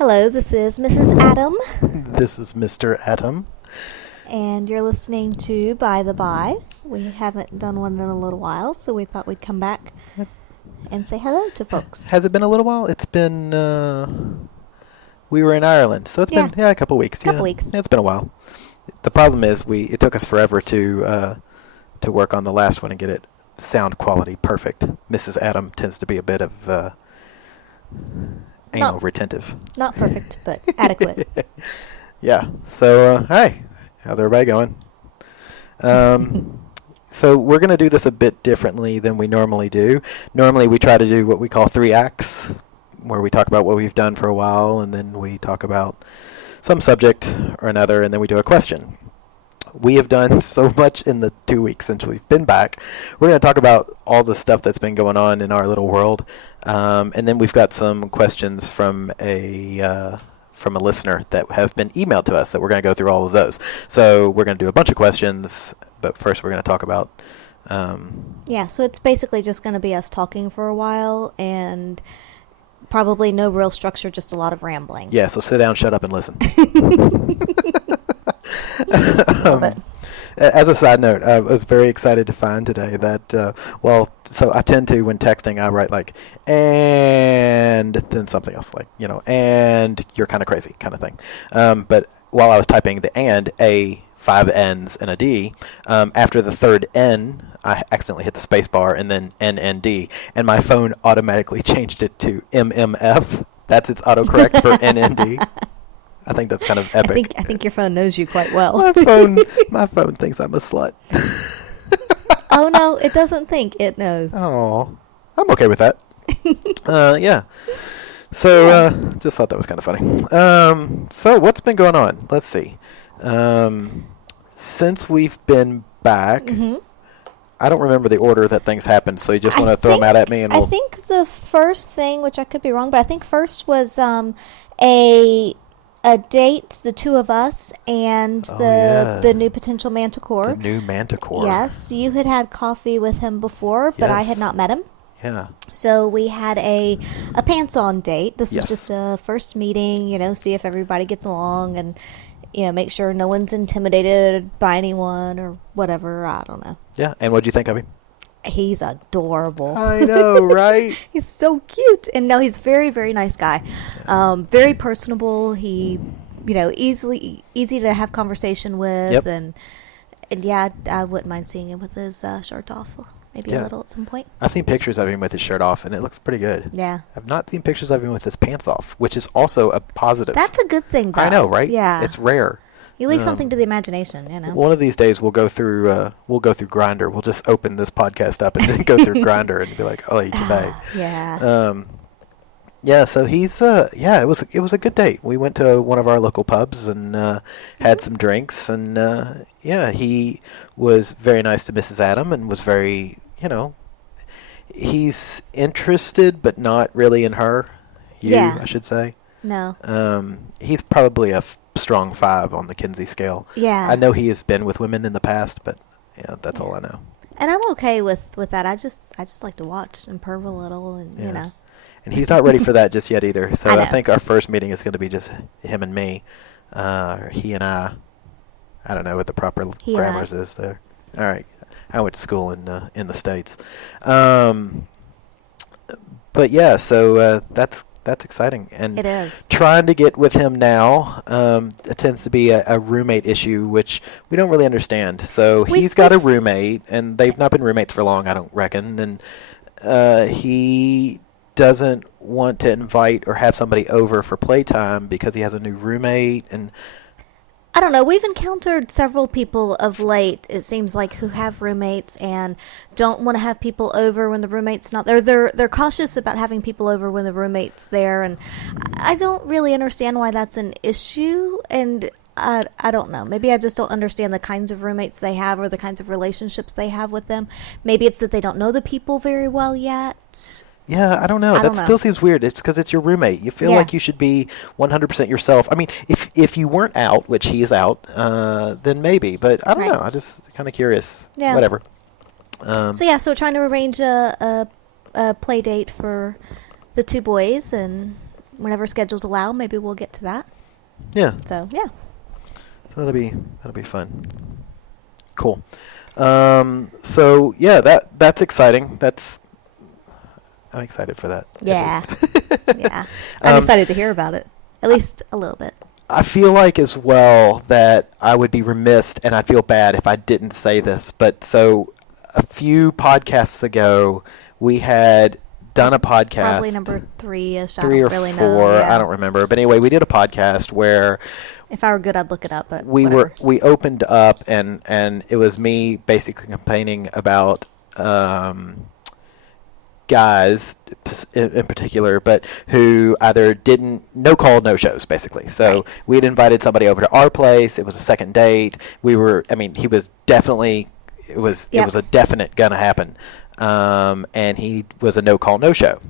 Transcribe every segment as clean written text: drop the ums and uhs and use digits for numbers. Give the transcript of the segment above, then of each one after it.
Hello, this is Mrs. Adam. This is Mr. Adam. And you're listening to By the By. We haven't done one in a little while, so we thought we'd come back and say hello to folks. Has it been a little while? It's been, we were in Ireland, so it's been, a couple weeks. Weeks. It's been a while. The problem is it took us forever to work on the last one and get it sound quality perfect. Mrs. Adam tends to be a bit of anal retentive. Not perfect, but adequate. Yeah. So, hi. How's everybody going? So we're going to do this a bit differently than we normally do. Normally we try to do what we call 3 acts, where we talk about what we've done for a while, and then we talk about some subject or another, and then we do a question. We have done so much in the 2 weeks since we've been back. We're going to talk about all the stuff that's been going on in our little world, and then we've got some questions from a listener that have been emailed to us that we're going to go through all of those. So we're going to do a bunch of questions, but first we're going to talk about... so it's basically just going to be us talking for a while, and probably no real structure, just a lot of rambling. Yeah, so sit down, shut up, and listen. As a side note, I was very excited to find today that, so I tend to, when texting, I write like, and then something else, like, and you're kind of crazy kind of thing. But while I was typing the and, A, 5 N's, and a D, after the third N, I accidentally hit the space bar, and then NND, and my phone automatically changed it to MMF. That's its autocorrect for NND. I think that's kind of epic. I think your phone knows you quite well. My phone thinks I'm a slut. Oh, no, it doesn't think. It knows. Oh, I'm okay with that. Yeah. So, just thought that was kind of funny. So what's been going on? Let's see. Since we've been back, I don't remember the order that things happened, so you just want to throw them out at me? I think the first thing, which I could be wrong, but I think first was a date, the two of us, and the new potential manticore. The new manticore. Yes, you had coffee with him before, but I had not met him. Yeah. So we had a pants-on date. This was Yes. just a first meeting, see if everybody gets along and, make sure no one's intimidated by anyone or whatever. I don't know. Yeah, and what'd you think of him? He's adorable. I know, right? He's so cute. And no, he's a very, very nice guy. Very personable. He, easy to have conversation with. Yep. And yeah, I wouldn't mind seeing him with his shirt off. Maybe a little at some point. I've seen pictures of him with his shirt off, and it looks pretty good. Yeah. I've not seen pictures of him with his pants off, which is also a positive. That's a good thing, though. I know, right? Yeah. It's rare. You leave something to the imagination, One of these days we'll go through Grindr. We'll just open this podcast up and then go through Grindr and be like, oh, today. Yeah. Yeah, so he's it was a good date. We went to one of our local pubs and had some drinks, and he was very nice to Mrs. Adam and was very, he's interested but not really in her. I should say. No. He's probably a strong 5 on the Kinsey scale. Yeah. I know he has been with women in the past, but that's all I know. And I'm okay with that. I just like to watch and perv a little, and And he's not ready for that just yet either. So I I think our first meeting is going to be just him and me, or he and I. I don't know what the proper grammars is there. All right, I went to school in the States, but yeah, so that's exciting, and it is. Trying to get with him now. It tends to be a roommate issue, which we don't really understand. So he's got a roommate, and they've not been roommates for long, I don't reckon, and he doesn't want to invite or have somebody over for playtime because he has a new roommate, and I don't know. We've encountered several people of late, it seems like, who have roommates and don't want to have people over when the roommate's not there. They're cautious about having people over when the roommate's there, and I don't really understand why that's an issue, and I don't know. Maybe I just don't understand the kinds of roommates they have or the kinds of relationships they have with them. Maybe it's that they don't know the people very well yet. Yeah, I don't know. That still seems weird. It's because it's your roommate. You feel like you should be 100% yourself. I mean, if you weren't out, which he is out, then maybe. But I don't know. I'm just kind of curious. Yeah. Whatever. So trying to arrange a play date for the two boys, and whenever schedules allow, maybe we'll get to that. Yeah. So yeah. That'll be fun. Cool. So yeah, that's exciting. I'm excited for that. Yeah. Yeah. I'm excited to hear about it. At least a little bit. I feel like as well that I would be remiss, and I'd feel bad if I didn't say this, but so a few podcasts ago, we had done a podcast. Probably number 3-ish. I 3 don't or really 4. know. Yeah. I don't remember. But anyway, we did a podcast where if I were good, I'd look it up. But we opened up, and it was me basically complaining about guys in particular, but who either no call, no shows, basically. So right. we had invited somebody over to our place. It was a second date. He was definitely, it was a definite gonna happen. And he was a no call, no show.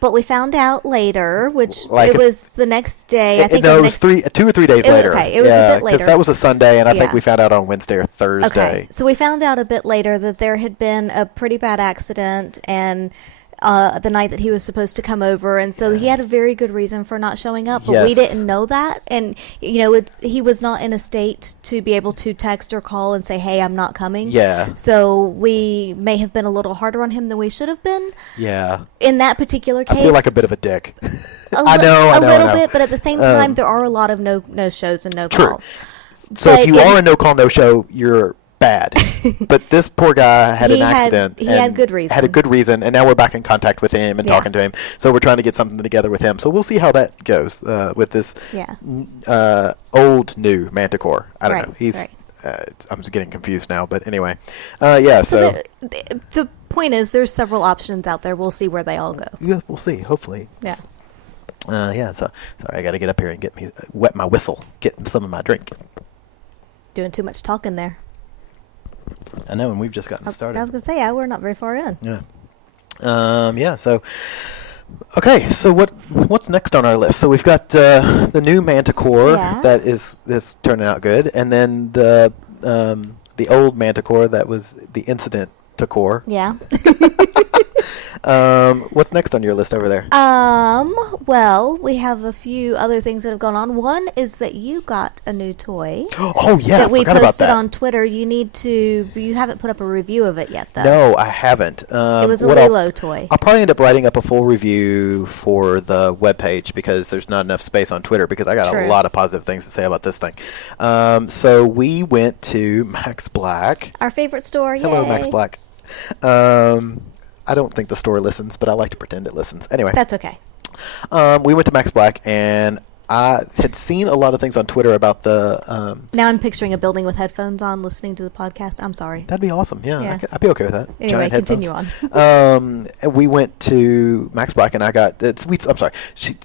But we found out later, it was the next day. I think it was 2 or 3 days later. Okay, it was a bit later. Because that was a Sunday, and I think we found out on Wednesday or Thursday. Okay, so we found out a bit later that there had been a pretty bad accident, and the night that he was supposed to come over, and so he had a very good reason for not showing up, but we didn't know that, and he was not in a state to be able to text or call and say, hey, I'm not coming. Yeah. So we may have been a little harder on him than we should have been. Yeah. In that particular case. I feel like a bit of a dick. I know. A little bit, but at the same time, there are a lot of no shows and no calls. So if you are a no call, no show, you're bad. But this poor guy had an accident. He had good reason. Had a good reason, and now we're back in contact with him and talking to him. So we're trying to get something together with him. So we'll see how that goes with this old new Manticore. I don't know. He's. I'm just getting confused now, but anyway, So the point is, there's several options out there. We'll see where they all go. Yeah, we'll see. Hopefully. Yeah. So sorry, I got to get up here and wet my whistle, get some of my drink. Doing too much talking there. I know, and we've just gotten started. I was going to say, we're not very far in. Yeah. So, okay. So what's next on our list? So we've got the new Manticore that is turning out good, and then the old Manticore that was the incident to core. Yeah. What's next on your list over there? Well, we have a few other things that have gone on. One is that you got a new toy. Oh yeah, that we forgot posted about that. on Twitter. You haven't put up a review of it yet, though. No, I haven't. It was a Lilo toy. I'll probably end up writing up a full review for the webpage because there's not enough space on Twitter because I got a lot of positive things to say about this thing. So we went to Max Black. Our favorite store. Yay. Hello, Max Black. I don't think the store listens, but I like to pretend it listens. Anyway. That's okay. We went to Max Black, and I had seen a lot of things on Twitter about the... now I'm picturing a building with headphones on listening to the podcast. I'm sorry. That'd be awesome. Yeah. I'd be okay with that. Anyway, continue on. We went to Max Black, and I got... I'm sorry.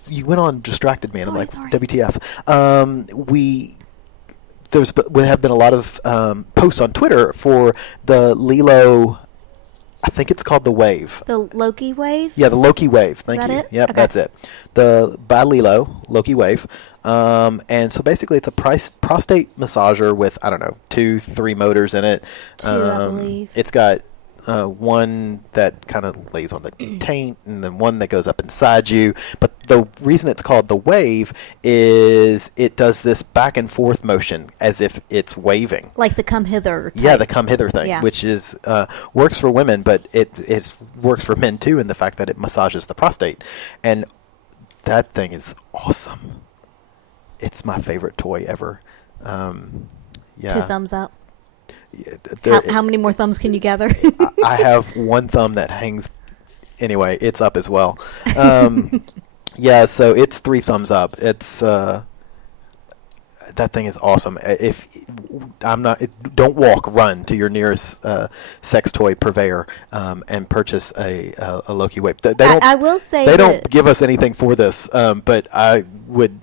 You went on, distracted me, and I'm like, sorry. WTF. We have been a lot of posts on Twitter for the Lilo... I think it's called the Wave. The Loki Wave? Yeah, the Loki Wave. Thank you. It? Yep, okay. That's it. By Lilo, Loki Wave. And so basically it's a prostate massager with, 2-3 motors in it. 2, I believe. It's got one that kind of lays on the taint and then one that goes up inside you. But the reason it's called the Wave is it does this back and forth motion as if it's waving. Like the come hither type. Yeah, the come hither thing, which is works for women, but it works for men too in the fact that it massages the prostate. And that thing is awesome. It's my favorite toy ever. 2 thumbs up. Yeah, how many more thumbs can you gather? I have one thumb that hangs. Anyway, it's up as well. Yeah, so it's 3 thumbs up. It's that thing is awesome. If don't walk, run to your nearest sex toy purveyor and purchase a Loki Wave. I will say they don't give us anything for this, but I would.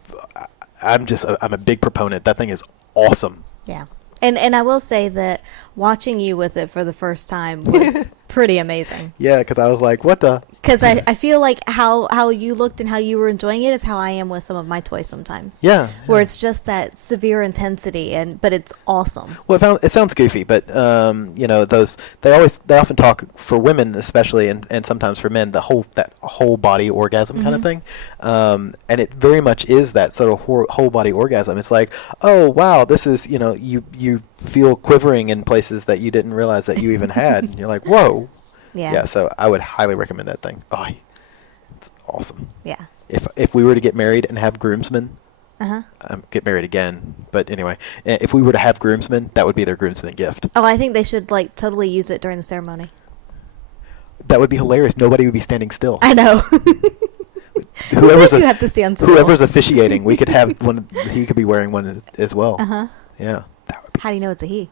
I'm a big proponent. That thing is awesome. Yeah. And I will say that watching you with it for the first time was pretty amazing. Yeah, because I was like, what the? Because I feel like how you looked and how you were enjoying it is how I am with some of my toys sometimes. Yeah. Where it's just that severe intensity, but it's awesome. Well, it sounds goofy, but those they often talk for women especially, and sometimes for men, that whole body orgasm kind of thing, and it very much is that sort of whole body orgasm. It's like, oh wow, this is you feel quivering in places that you didn't realize that you even had, and you're like, whoa. Yeah, so I would highly recommend that thing. Oh, it's awesome. Yeah. If we were to get married and have groomsmen, get married again, but anyway, if we were to have groomsmen, that would be their groomsmen gift. Oh, I think they should totally use it during the ceremony. That would be hilarious. Nobody would be standing still. I know. Who says you have to stand still? Whoever's officiating, we could have one. He could be wearing one as well. Yeah, that would be. How do you know it's a he?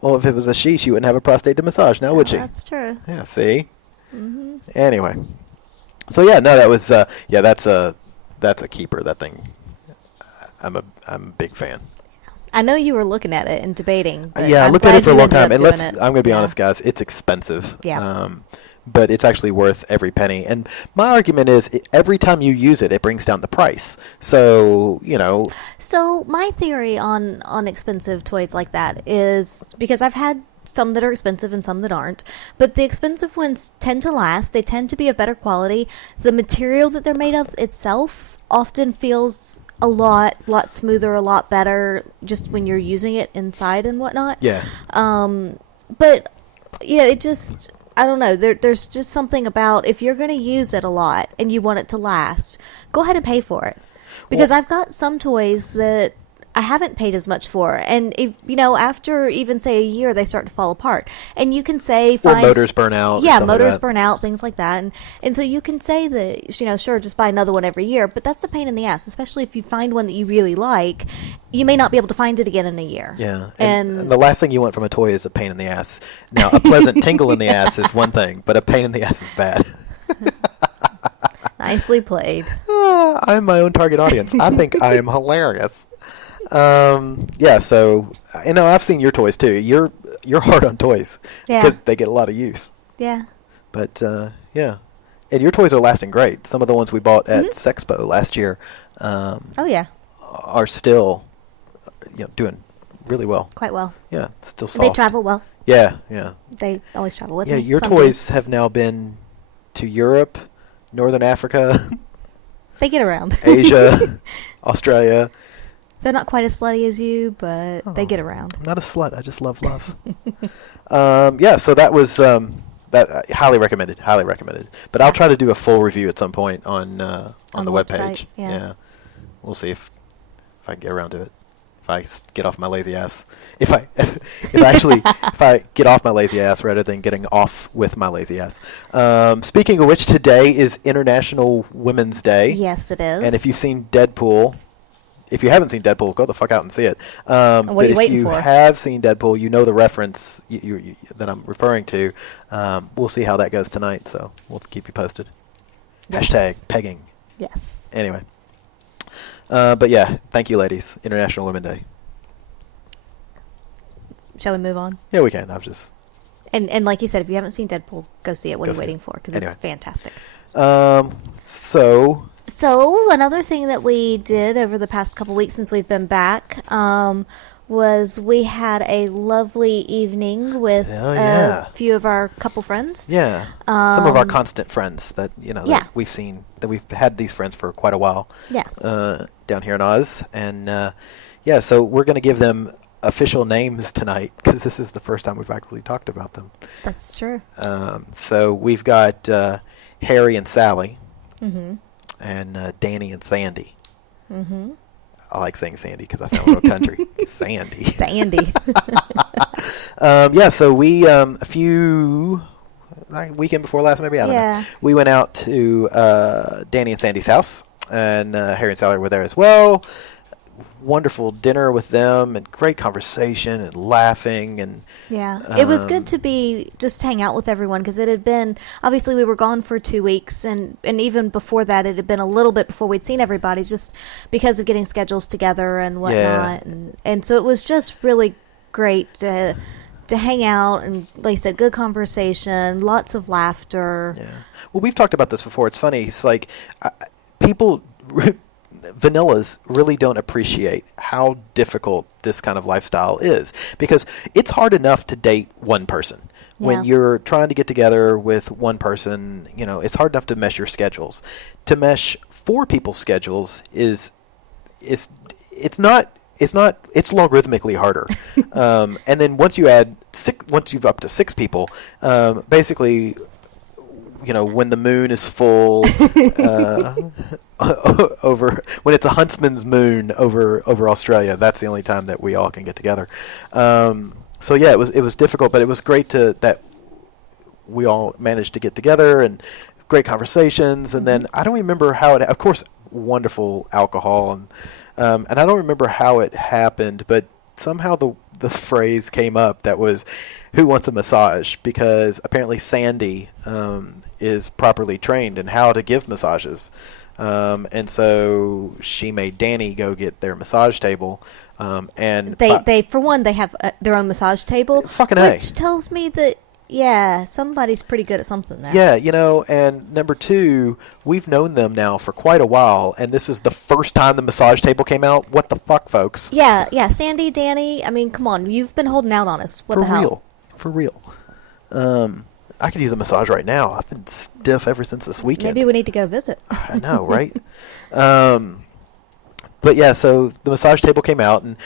Well, if it was a she wouldn't have a prostate to massage now, would she? That's true. Yeah, see? Anyway. So, yeah, no, that was, that's a keeper, that thing. I'm a big fan. I know you were looking at it and debating. Yeah, I looked at it for a long time. And I'm going to be honest, guys, it's expensive. Yeah. But it's actually worth every penny. And my argument is every time you use it, it brings down the price. So, So my theory on expensive toys like that is, because I've had some that are expensive and some that aren't, but the expensive ones tend to last. They tend to be of better quality. The material that they're made of itself often feels a lot smoother, a lot better just when you're using it inside and whatnot. Yeah. But, it just... I don't know. There's just something about if you're going to use it a lot and you want it to last, go ahead and pay for it. Because I've got some toys that I haven't paid as much for, and if after even say a year, they start to fall apart, and you can say, or motors burn out. Yeah, motors burn out, things like that, and so you can say that sure, just buy another one every year, but that's a pain in the ass, especially if you find one that you really like. You may not be able to find it again in a year. Yeah, and the last thing you want from a toy is a pain in the ass. Now, a pleasant tingle in the ass is one thing, but a pain in the ass is bad. Nicely played. I'm my own target audience. I think I am hilarious. Yeah, so I've seen your toys too. You're hard on toys because they get a lot of use. Yeah. But yeah, and your toys are lasting great. Some of the ones we bought at Sexpo last year, are still doing really well. Quite well. Yeah, still soft. They travel well. Yeah. They always travel with me. Yeah, your toys have now been to Europe, Northern Africa. They get around. Asia, Australia. They're not quite as slutty as you, but they get around. I'm not a slut. I just love love. Yeah, so that was that highly recommended. Highly recommended. But I'll try to do a full review at some point on the webpage. Yeah, we'll see if I can get around to it. If I get off my lazy ass. If I get off my lazy ass rather than getting off with my lazy ass. Speaking of which, today is International Women's Day. Yes, it is. And if you've seen Deadpool. If you haven't seen Deadpool, go the fuck out and see it. What are you waiting for? If you have seen Deadpool, you know the reference that I'm referring to. We'll see how that goes tonight, so we'll keep you posted. Yes. Hashtag pegging. Yes. Anyway. But yeah, thank you, ladies. International Women's Day. Shall we move on? Yeah, we can. I was just... And like you said, if you haven't seen Deadpool, go see it. What are you waiting for? Because it's fantastic. So another thing that we did over the past couple weeks since we've been back was we had a lovely evening with a few of our couple friends. Yeah, some of our constant friends that that we've seen, that we've had these friends for quite a while. Yes. Down here in Oz, and so we're going to give them official names tonight because this is the first time we've actually talked about them. That's true. So we've got Harry and Sally. Mm-hmm. And Danny and Sandy. Mm-hmm. I like saying Sandy because I sound real country. Sandy. So we weekend before last, maybe, I don't know. We went out to Danny and Sandy's house, and Harry and Sally were there as well. Wonderful dinner with them and great conversation and laughing and it was good to just hang out with everyone because it had been, obviously we were gone for 2 weeks and even before that it had been a little bit before we'd seen everybody just because of getting schedules together and whatnot and so it was just really great to to hang out, and like I said, good conversation, lots of laughter. Yeah. Well, we've talked about this before. It's funny. It's like people, vanillas really don't appreciate how difficult this kind of lifestyle is, because it's hard enough to date one person. When you're trying to get together with one person, it's hard enough to mesh your schedules. To mesh 4 people's schedules it's logarithmically harder. And then once you've up to 6 people, basically, when the moon is full, when it's a huntsman's moon over Australia, that's the only time that we all can get together. So yeah, it was difficult, but it was great that we all managed to get together, and great conversations. And then I don't remember how it. Of course, wonderful alcohol, and I don't remember how it happened, but somehow the phrase came up that was, "Who wants a massage?" Because apparently Sandy is properly trained in how to give massages. And so she made Danny go get their massage table. And they for one, they have their own massage table. Fucking which tells me that, somebody's pretty good at something there. Yeah, and number 2, we've known them now for quite a while, and this is the first time the massage table came out. What the fuck, folks? Yeah, Sandy, Danny, I mean, come on, you've been holding out on us. What the hell? For real. I could use a massage right now. I've been stiff ever since this weekend. Maybe we need to go visit. I know, right? But yeah, so the massage table came out, and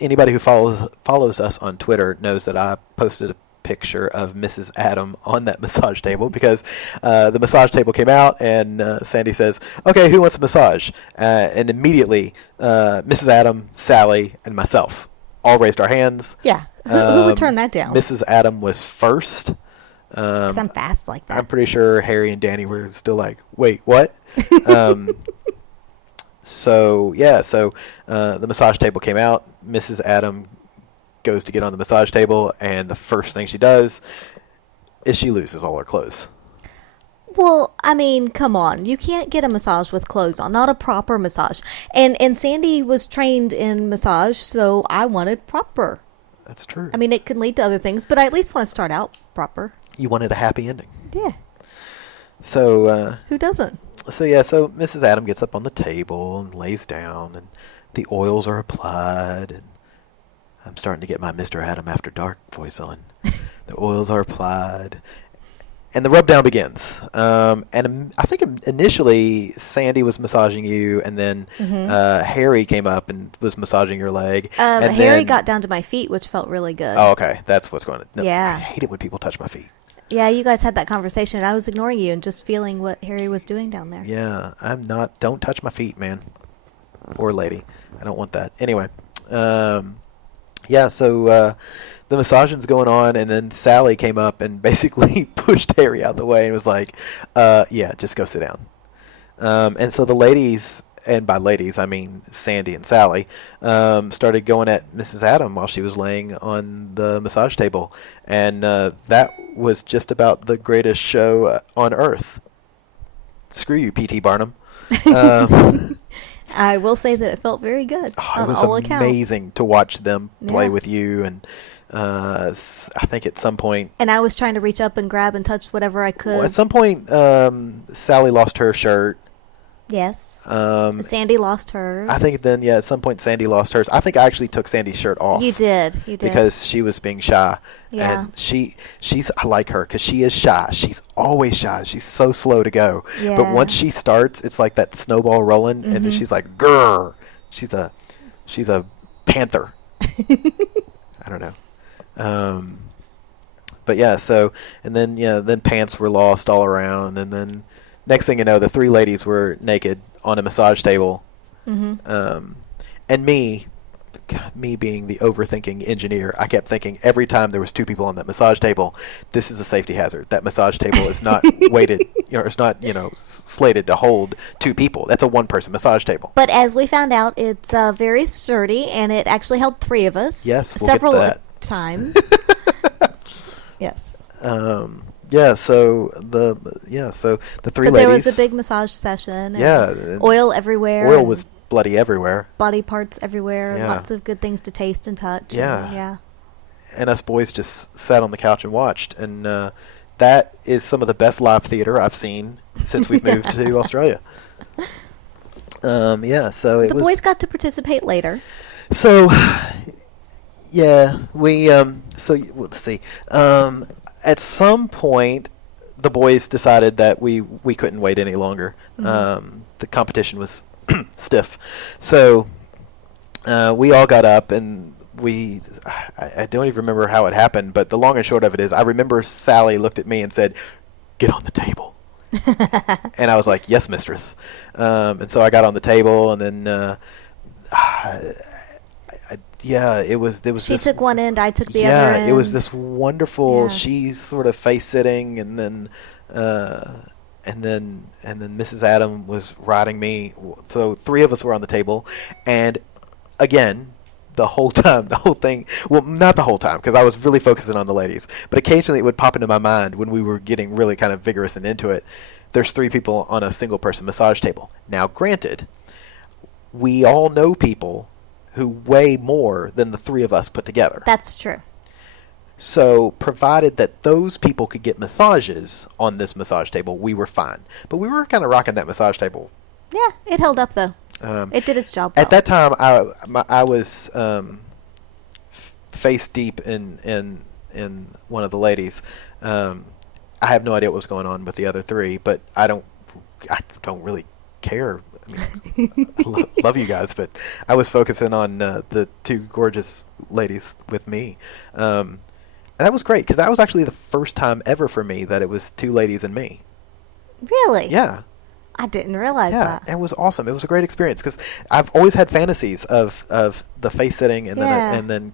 anybody who follows us on Twitter knows that I posted a picture of Mrs. Adam on that massage table, because the massage table came out, and Sandy says, "Okay, who wants a massage?" And immediately, Mrs. Adam, Sally, and myself all raised our hands. Yeah, who would turn that down? Mrs. Adam was first. Because I'm fast like that. I'm pretty sure Harry and Danny were still like, "Wait, what?" So the massage table came out. Mrs. Adam goes to get on the massage table, and the first thing she does is she loses all her clothes. Well, I mean, come on. You can't get a massage with clothes on, not a proper massage. And Sandy was trained in massage, so I wanted proper. That's true. I mean, it can lead to other things, but I at least want to start out proper. You wanted a happy ending. Yeah. So who doesn't? So Mrs. Adam gets up on the table and lays down, and the oils are applied, and I'm starting to get my Mr. Adam After Dark voice on. The oils are applied, and the rub down begins. And I think initially Sandy was massaging you, and then Harry came up and was massaging your leg. And Harry got down to my feet, which felt really good. Oh, okay. That's what's going on. No, yeah. I hate it when people touch my feet. Yeah, you guys had that conversation, and I was ignoring you and just feeling what Harry was doing down there. Yeah, don't touch my feet, man. Or lady. I don't want that. Anyway. So the massaging's going on, and then Sally came up and basically pushed Harry out of the way and was like, just go sit down. And so the ladies, and by ladies I mean Sandy and Sally, started going at Mrs. Adam while she was laying on the massage table. And that was just about the greatest show on earth. Screw you, P.T. Barnum. I will say that it felt very good. It was amazing to watch them play with you, and I think at some point... And I was trying to reach up and grab and touch whatever I could. Well, at some point, Sally lost her shirt. Yes. Sandy lost hers. I think then, at some point Sandy lost hers. I think I actually took Sandy's shirt off. You did. Because she was being shy. Yeah. And she's I like her because she is shy. She's always shy. She's so slow to go. Yeah. But once she starts, it's like that snowball rolling, and then she's like, grrr. She's a panther. I don't know. But yeah, so, and then, then pants were lost all around, and then next thing you know, the 3 ladies were naked on a massage table. And me being the overthinking engineer, I kept thinking every time there was 2 people on that massage table, this is a safety hazard. That massage table is not weighted, it's not, slated to hold 2 people. That's a 1-person massage table. But as we found out, it's very sturdy, and it actually held 3 of us. Yes, we'll several get to that. times. Yes. So the 3 but ladies. There was a big massage session. And oil everywhere. Oil was bloody everywhere. Body parts everywhere. Yeah. Lots of good things to taste and touch. Yeah. And, yeah. and us boys just sat on the couch and watched. And that is some of the best live theater I've seen since we've moved to Australia. Yeah, so it The was. boys got to participate later. So, yeah, we. Let's see. At some point, the boys decided that we couldn't wait any longer. The competition was stiff, so we all got up and I don't even remember how it happened, but the long and short of it is, I remember Sally looked at me and said, "Get on the table." And I was like, "Yes, mistress." And so I got on the table, and then it was She took one end, I took the other yeah, end. it was this wonderful. Yeah. She's sort of face sitting, and then Mrs. Adam was riding me. So three of us were on the table, and again, the whole thing. Well, not the whole time, because I was really focusing on the ladies. But occasionally, it would pop into my mind when we were getting really kind of vigorous and into it. There's three people on a single person massage table. Now, granted, we all know people who weigh more than the three of us put together. That's true. So, provided that those people could get massages on this massage table, we were fine. But we were kind of rocking that massage table. Yeah, it held up, though. It did its job well. At that time, I was face deep in one of the ladies. I have no idea what was going on with the other three, but I don't really care. I mean, I love you guys, but I was focusing on the two gorgeous ladies with me. And that was great, because that was actually the first time ever for me that it was two ladies and me. Really? Yeah. I didn't realize that. It was awesome. It was a great experience, because I've always had fantasies of the face sitting and then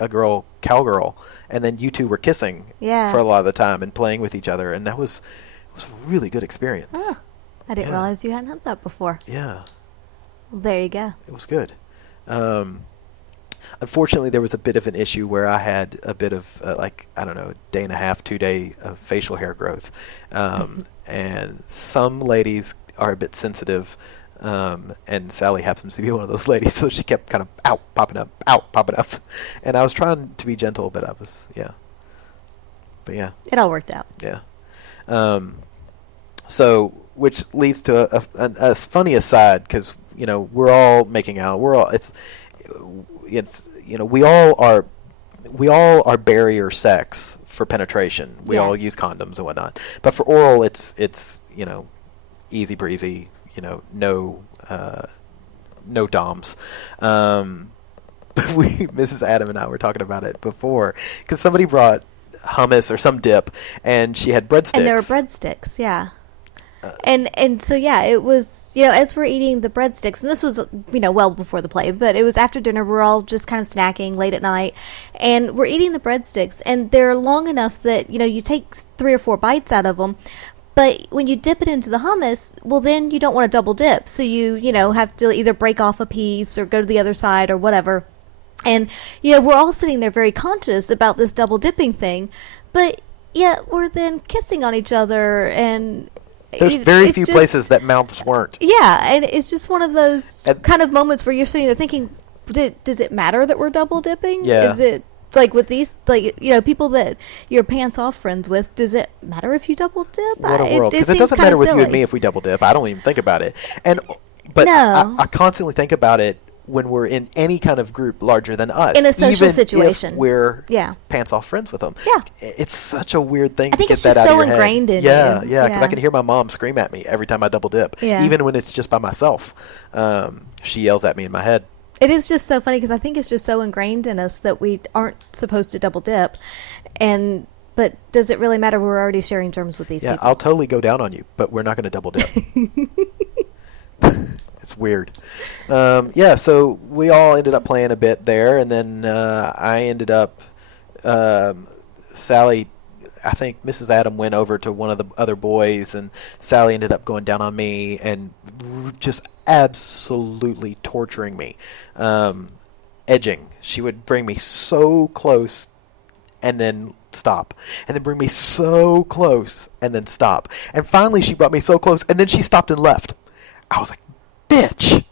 a girl, cowgirl, and then you two were kissing for a lot of the time and playing with each other, and it was a really good experience. Oh, I didn't realize you hadn't had that before. Yeah. Well, there you go. It was good. Unfortunately, there was a bit of an issue where I had a bit of, a day and a half, 2 day of facial hair growth. And some ladies are a bit sensitive, and Sally happens to be one of those ladies, so she kept kind of popping up. And I was trying to be gentle, but But yeah. It all worked out. Yeah. So, which leads to a funny aside, because, we're all making out. We all are barrier sex for penetration. We all use condoms and whatnot. But for oral, it's easy breezy. No DOMs. But Mrs. Adam and I were talking about it before, because somebody brought hummus or some dip, and she had breadsticks. And there were breadsticks, yeah. And so, yeah, it was, as we're eating the breadsticks, and this was, well before the play, but it was after dinner, we're all just kind of snacking late at night, and we're eating the breadsticks, and they're long enough that, you take 3 or 4 bites out of them, but when you dip it into the hummus, well, then you don't want to double dip, so you have to either break off a piece or go to the other side or whatever. And, we're all sitting there very conscious about this double dipping thing, but yet we're then kissing on each other, and there's very few places that mouths weren't. Yeah, and it's just one of those kind of moments where you're sitting there thinking, does it matter that we're double dipping? Yeah. Is it, like, with these, people that you're pants off friends with, does it matter if you double dip? What a world. Because it doesn't matter with you and me if we double dip. I don't even think about it. But no. I constantly think about it when we're in any kind of group larger than us. In a social even situation. If we're pants off friends with them. Yeah. It's such a weird thing I to think get it's that just out so of your head. ingrained in Yeah, you. yeah, because I can hear my mom scream at me every time I double dip. Yeah. Even when it's just by myself. She yells at me in my head. It is just so funny, because I think it's just so ingrained in us that we aren't supposed to double dip. But does it really matter? We're already sharing germs with these people. Yeah, I'll totally go down on you, but we're not going to double dip. It's weird. So we all ended up playing a bit there, and then I ended up, Sally, I think Mrs. Adam went over to one of the other boys, and Sally ended up going down on me and just absolutely torturing me. Edging. She would bring me so close and then stop, and then bring me so close and then stop. And finally she brought me so close, and then she stopped and left. I was like, bitch.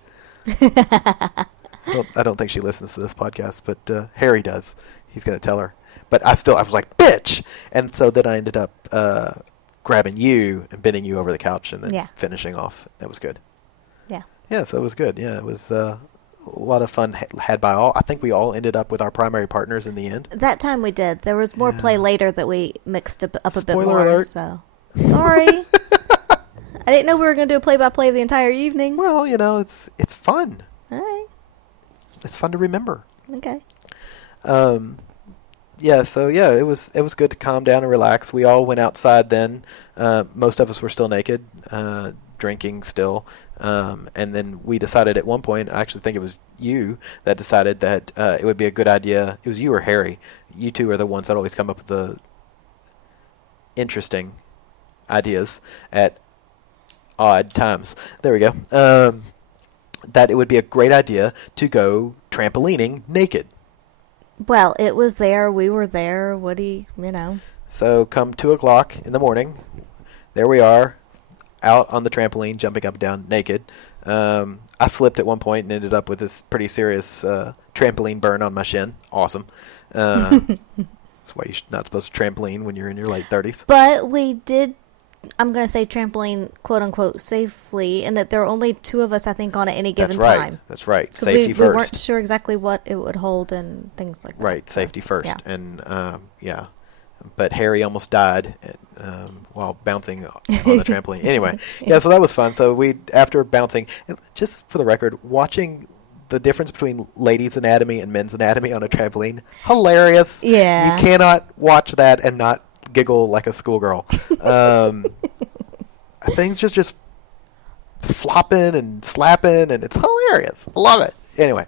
Well, I don't think she listens to this podcast, but Harry does. He's gonna tell her. But I was like, bitch! And so then I ended up grabbing you and bending you over the couch and then finishing off. That was good. Yeah. Yeah, so it was good. Yeah, it was a lot of fun had by all. I think we all ended up with our primary partners in the end. That time we did. There was more play later that we mixed up a bit more. Spoiler alert. So sorry. I didn't know we were going to do a play-by-play the entire evening. Well, it's fun. All right. It's fun to remember. Okay. Yeah, so yeah, it was good to calm down and relax. We all went outside then. Most of us were still naked, drinking still. And then we decided at one point, I actually think it was you that decided that it would be a good idea. It was you or Harry. You two are the ones that always come up with the interesting ideas at odd times. There we go. That it would be a great idea to go trampolining naked. Well, it was there. We were there. What do you. So come 2 o'clock in the morning, there we are, out on the trampoline, jumping up and down naked. I slipped at one point and ended up with this pretty serious trampoline burn on my shin. Awesome. That's why you're not supposed to trampoline when you're in your late 30s. But we did, I'm going to say trampoline, quote-unquote, safely, and that there were only 2 of us, I think, on at any given time. That's right. Safety first. We weren't sure exactly what it would hold and things like that. Right, safety first. Yeah. And, but Harry almost died while bouncing on the trampoline. Anyway, yeah, so that was fun. So after bouncing, just for the record, watching the difference between ladies' anatomy and men's anatomy on a trampoline, hilarious. Yeah. You cannot watch that and not giggle like a schoolgirl. Things just flopping and slapping, and it's hilarious. I love it. Anyway,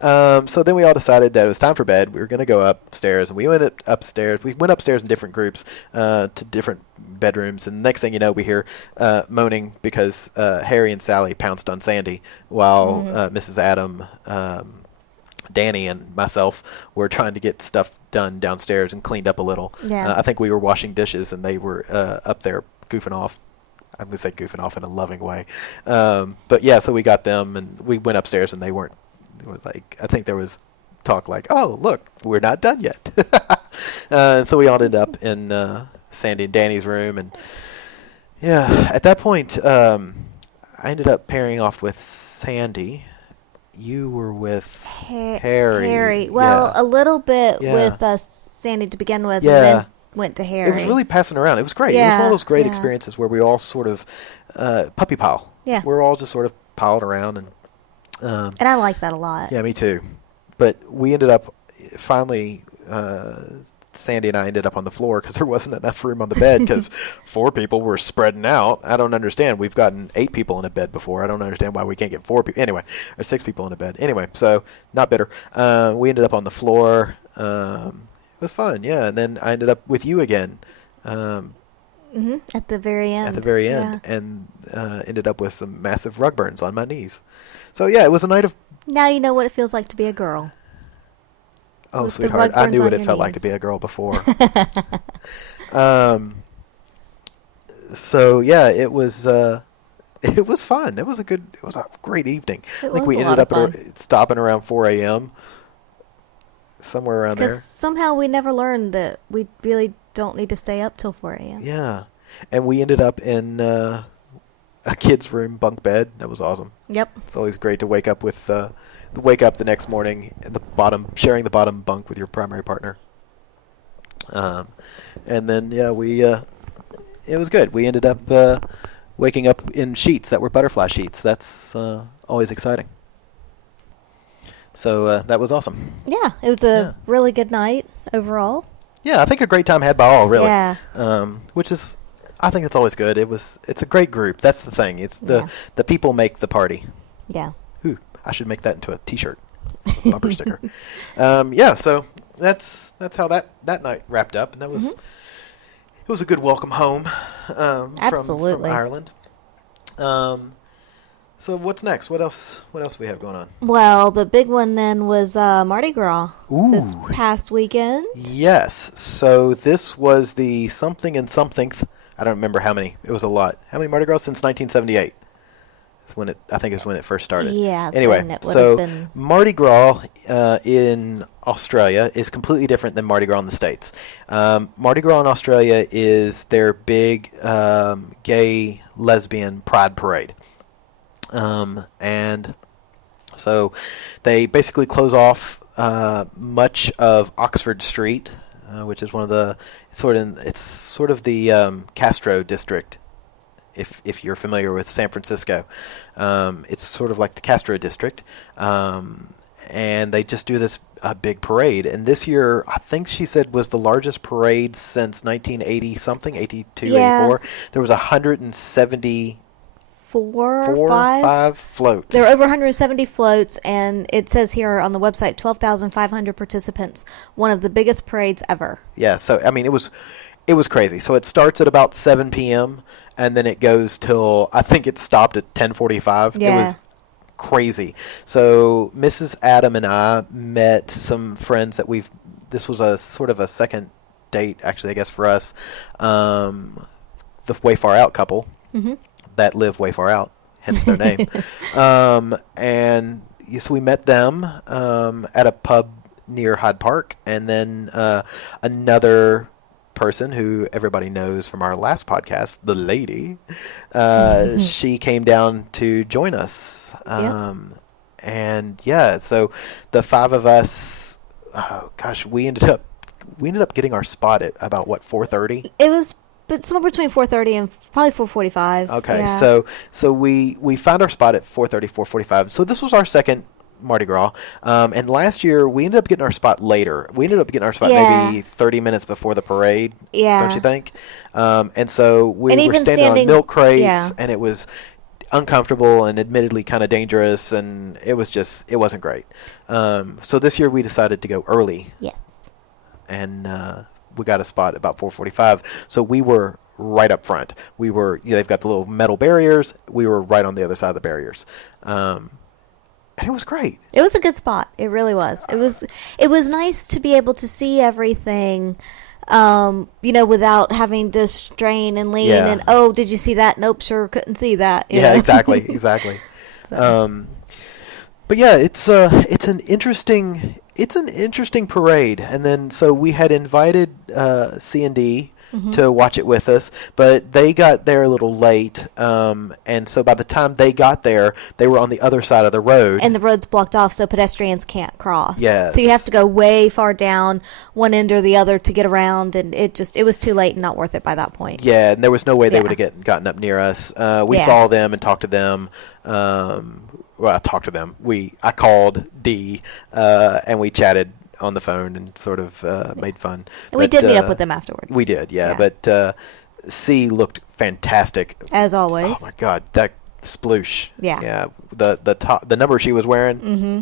so then we all decided that it was time for bed. We were going to go upstairs, and we went upstairs. We went upstairs in different groups to different bedrooms, and the next thing you know, we hear moaning because Harry and Sally pounced on Sandy while Mrs. Adam, Danny, and myself were trying to get stuff done downstairs and cleaned up a little. Yeah. I think we were washing dishes, and they were up there goofing off. I'm going to say goofing off in a loving way. But yeah, so we got them, and we went upstairs, and they weren't. It was like, I think there was talk like, oh, look, we're not done yet. So we all ended up in Sandy and Danny's room. And yeah, at that point, I ended up pairing off with Sandy. You were with Harry. Well, a little bit with Sandy to begin with, and then went to Harry. It was really passing around. It was great. Yeah, it was one of those great experiences where we all sort of puppy pile. Yeah. We're all just sort of piled around. And I like that a lot. Yeah, me too. But we ended up finally, Sandy and I ended up on the floor because there wasn't enough room on the bed because 4 people were spreading out. I don't understand. We've gotten 8 people in a bed before. I don't understand why we can't get 4 people. Anyway, or 6 people in a bed. Anyway, so not bitter. We ended up on the floor. It was fun, yeah. And then I ended up with you again. At the very end. And ended up with some massive rug burns on my knees. So yeah, it was a night of... Now you know what it feels like to be a girl. Oh, sweetheart, I knew what it felt like to be a girl before. So yeah, it was fun. It was a great evening. I think we ended up stopping around 4 a.m. somewhere around there. Because somehow we never learned that we really don't need to stay up till 4 a.m. Yeah, and we ended up in a kid's room bunk bed. That was awesome. Yep. It's always great to wake up the next morning at sharing the bottom bunk with your primary partner. And then it was good. We ended up waking up in sheets that were butterfly sheets. That's always exciting. So that was awesome. Yeah, it was a really good night overall. Yeah, I think a great time had by all, really. Yeah. Which is, I think it's always good. It's a great group. That's the thing. It's the people make the party. Yeah. Ooh, I should make that into a T-shirt, bumper sticker. So that's how that night wrapped up, and that was it was a good welcome home from Ireland. So what's next? What else do we have going on? Well, the big one then was Mardi Gras this past weekend. Yes. So this was the something and something. I don't remember how many. It was a lot. How many Mardi Gras since 1978? I think it's when it first started. Yeah. Anyway, then it would so have been. Mardi Gras in Australia is completely different than Mardi Gras in the States. Mardi Gras in Australia is their big gay, lesbian pride parade. And so they basically close off much of Oxford Street, which is one of the it's sort of the Castro district. If you're familiar with San Francisco, it's sort of like the Castro district, and they just do this big parade. And this year, I think she said was the largest parade since 1980 something, 82, Yeah. 84. There was 170. Five floats. There were over 170 floats, and it says here on the website 12,500 participants. One of the biggest parades ever. Yeah, so I mean it was crazy. So it starts at about 7 p.m. and then it goes till I think it stopped at 10:45. Yeah. It was crazy. So Mrs. Adam and I met some friends that this was a sort of a second date actually, I guess, for us. The Way Far Out couple. Mm-hmm. That live way far out, hence their name. And so we met them at a pub near Hyde Park, and then another person who everybody knows from our last podcast, the lady, she came down to join us. And yeah, so the five of us, oh gosh, we ended up getting our spot at about 4:30. It was somewhere between 4:30 and probably 4:45. Okay, yeah. so we found our spot at 4:30, 4:45. So this was our second Mardi Gras, and last year we ended up getting our spot later. We ended up getting our spot maybe 30 minutes before the parade. Yeah. Don't you think? And so we And were even standing on milk crates, yeah. and it was uncomfortable and admittedly kind of dangerous, and it wasn't great. So this year we decided to go early. Yes. And we got a spot about 4:45, so we were right up front. We were, they've got the little metal barriers. We were right on the other side of the barriers, and it was great. It was a good spot. It really was. It was nice to be able to see everything, without having to strain and lean. Yeah. And oh, did you see that? Nope, sure couldn't see that. you Yeah, know? exactly. So. But yeah, it's an interesting parade. And then so we had invited C&D to watch it with us, but they got there a little late, and so by the time they got there, they were on the other side of the road. And the road's blocked off, so pedestrians can't cross. Yes. So you have to go way far down one end or the other to get around, and it was too late and not worth it by that point. Yeah, and there was no way they Yeah. would have gotten up near us. We Yeah. saw them and talked to them. Well, I talked to them. I called Dee, and we chatted on the phone and sort of made fun. And we did meet up with them afterwards. We did, yeah. But C looked fantastic. As always. Oh my God, that sploosh. Yeah. Yeah. The number she was wearing. Mm-hmm.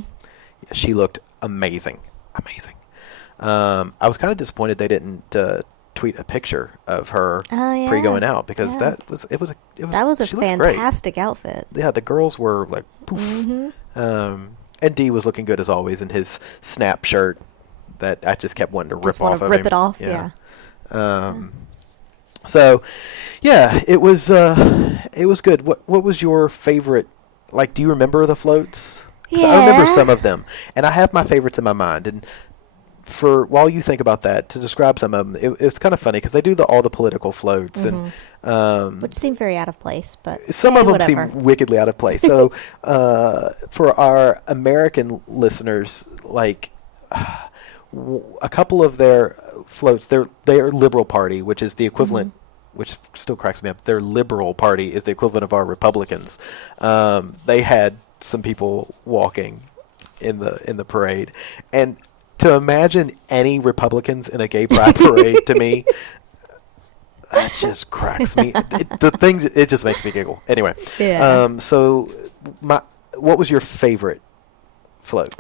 She looked amazing. I was kind of disappointed they didn't tweet a picture of her pre going out, because Yeah. that was a a fantastic outfit. Yeah, the girls were like poof. Mm-hmm. And D was looking good as always in his snap shirt that I just kept wanting to Just rip off want to of rip him. it off. Yeah. Yeah. So, yeah, it was good. What was your favorite? Like, do you remember the floats? 'Cause I remember Yeah. some of them, and I have my favorites in my mind. And while you think about that, to describe some of them, it's kind of funny because they do all the political floats, and Which seemed very out of place, but some of them whatever. seem wickedly out of place. So, for our American listeners, like a couple of their floats, their Liberal Party, which is the equivalent, which still cracks me up. Their Liberal Party is the equivalent of our Republicans. They had some people walking in the parade, and to imagine any Republicans in a gay pride parade, to me, that just cracks me. It just makes me giggle. Anyway, Yeah. so what was your favorite float?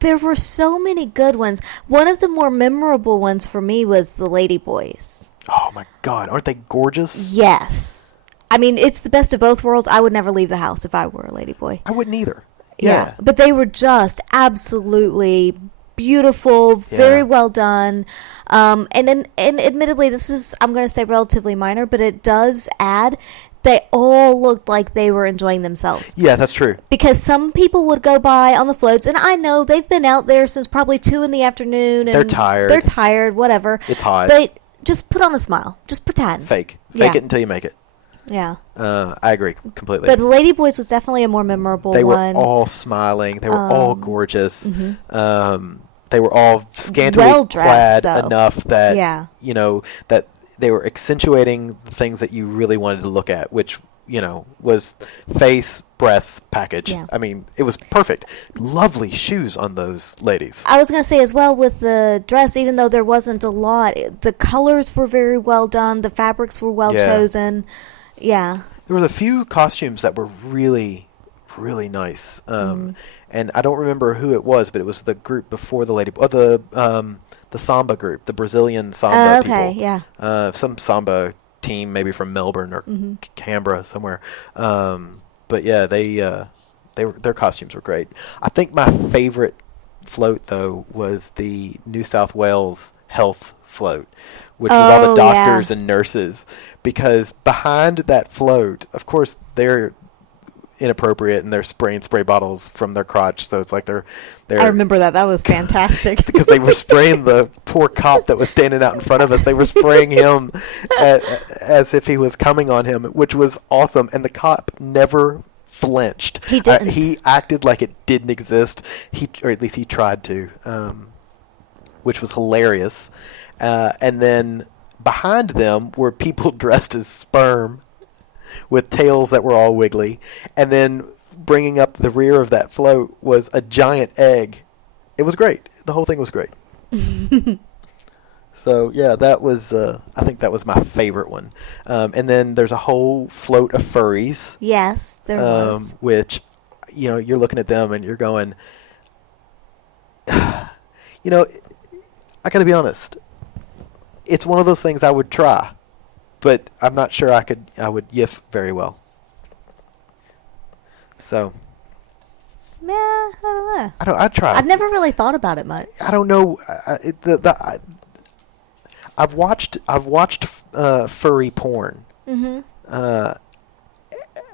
There were so many good ones. One of the more memorable ones for me was the Lady Boys. Oh my God, aren't they gorgeous? Yes. I mean, it's the best of both worlds. I would never leave the house if I were a Lady Boy. I wouldn't either. Yeah. But they were just absolutely beautiful, very Yeah. well done. And admittedly, this is, I'm going to say, relatively minor, but it does add. They all looked like they were enjoying themselves. Yeah, that's true. Because some people would go by on the floats, and I know they've been out there since probably 2 in the afternoon. And They're tired. They're tired, whatever. It's hot. But just put on a smile. Just pretend. Fake Yeah. it until you make it. Yeah. I agree completely. But the Ladyboys was definitely a more memorable They were one. all smiling. They were all gorgeous. Mm-hmm. They were all scantily Well-dressed, clad though. enough that Yeah. that they were accentuating the things that you really wanted to look at, which was face, breasts, package. Yeah. I mean, it was perfect. Lovely shoes on those ladies. I was going to say as well with the dress, even though there wasn't a lot, the colors were very well done. The fabrics were well Yeah. chosen. Yeah. There was a few costumes that were really, really nice. And I don't remember who it was, but it was the group before the lady, the samba group, the Brazilian samba Okay, people. yeah. Some samba team, maybe from Melbourne or Canberra somewhere. But yeah, their costumes were great. I think my favorite float though was the New South Wales health float, which was all the Oh, doctors yeah. and nurses, because behind that float, of course, they're inappropriate and they're spraying spray bottles from their crotch, so it's like they're I remember that. That was fantastic. because they were spraying the poor cop that was standing out in front of us. They were spraying him as if he was coming on him, which was awesome. And the cop never flinched. He didn't. He acted like it didn't exist. Or at least he tried to, which was hilarious. And then behind them were people dressed as sperm with tails that were all wiggly. And then bringing up the rear of that float was a giant egg. It was great. The whole thing was great. So yeah, that was I think that was my favorite one. And then there's a whole float of furries. Yes, there was. Which you're looking at them and you're going, I got to be honest. It's one of those things I would try, but I'm not sure I would yiff very well. So Yeah, I don't know. I'd try. I've never really thought about it much. I don't know. I've watched furry porn. Mm-hmm.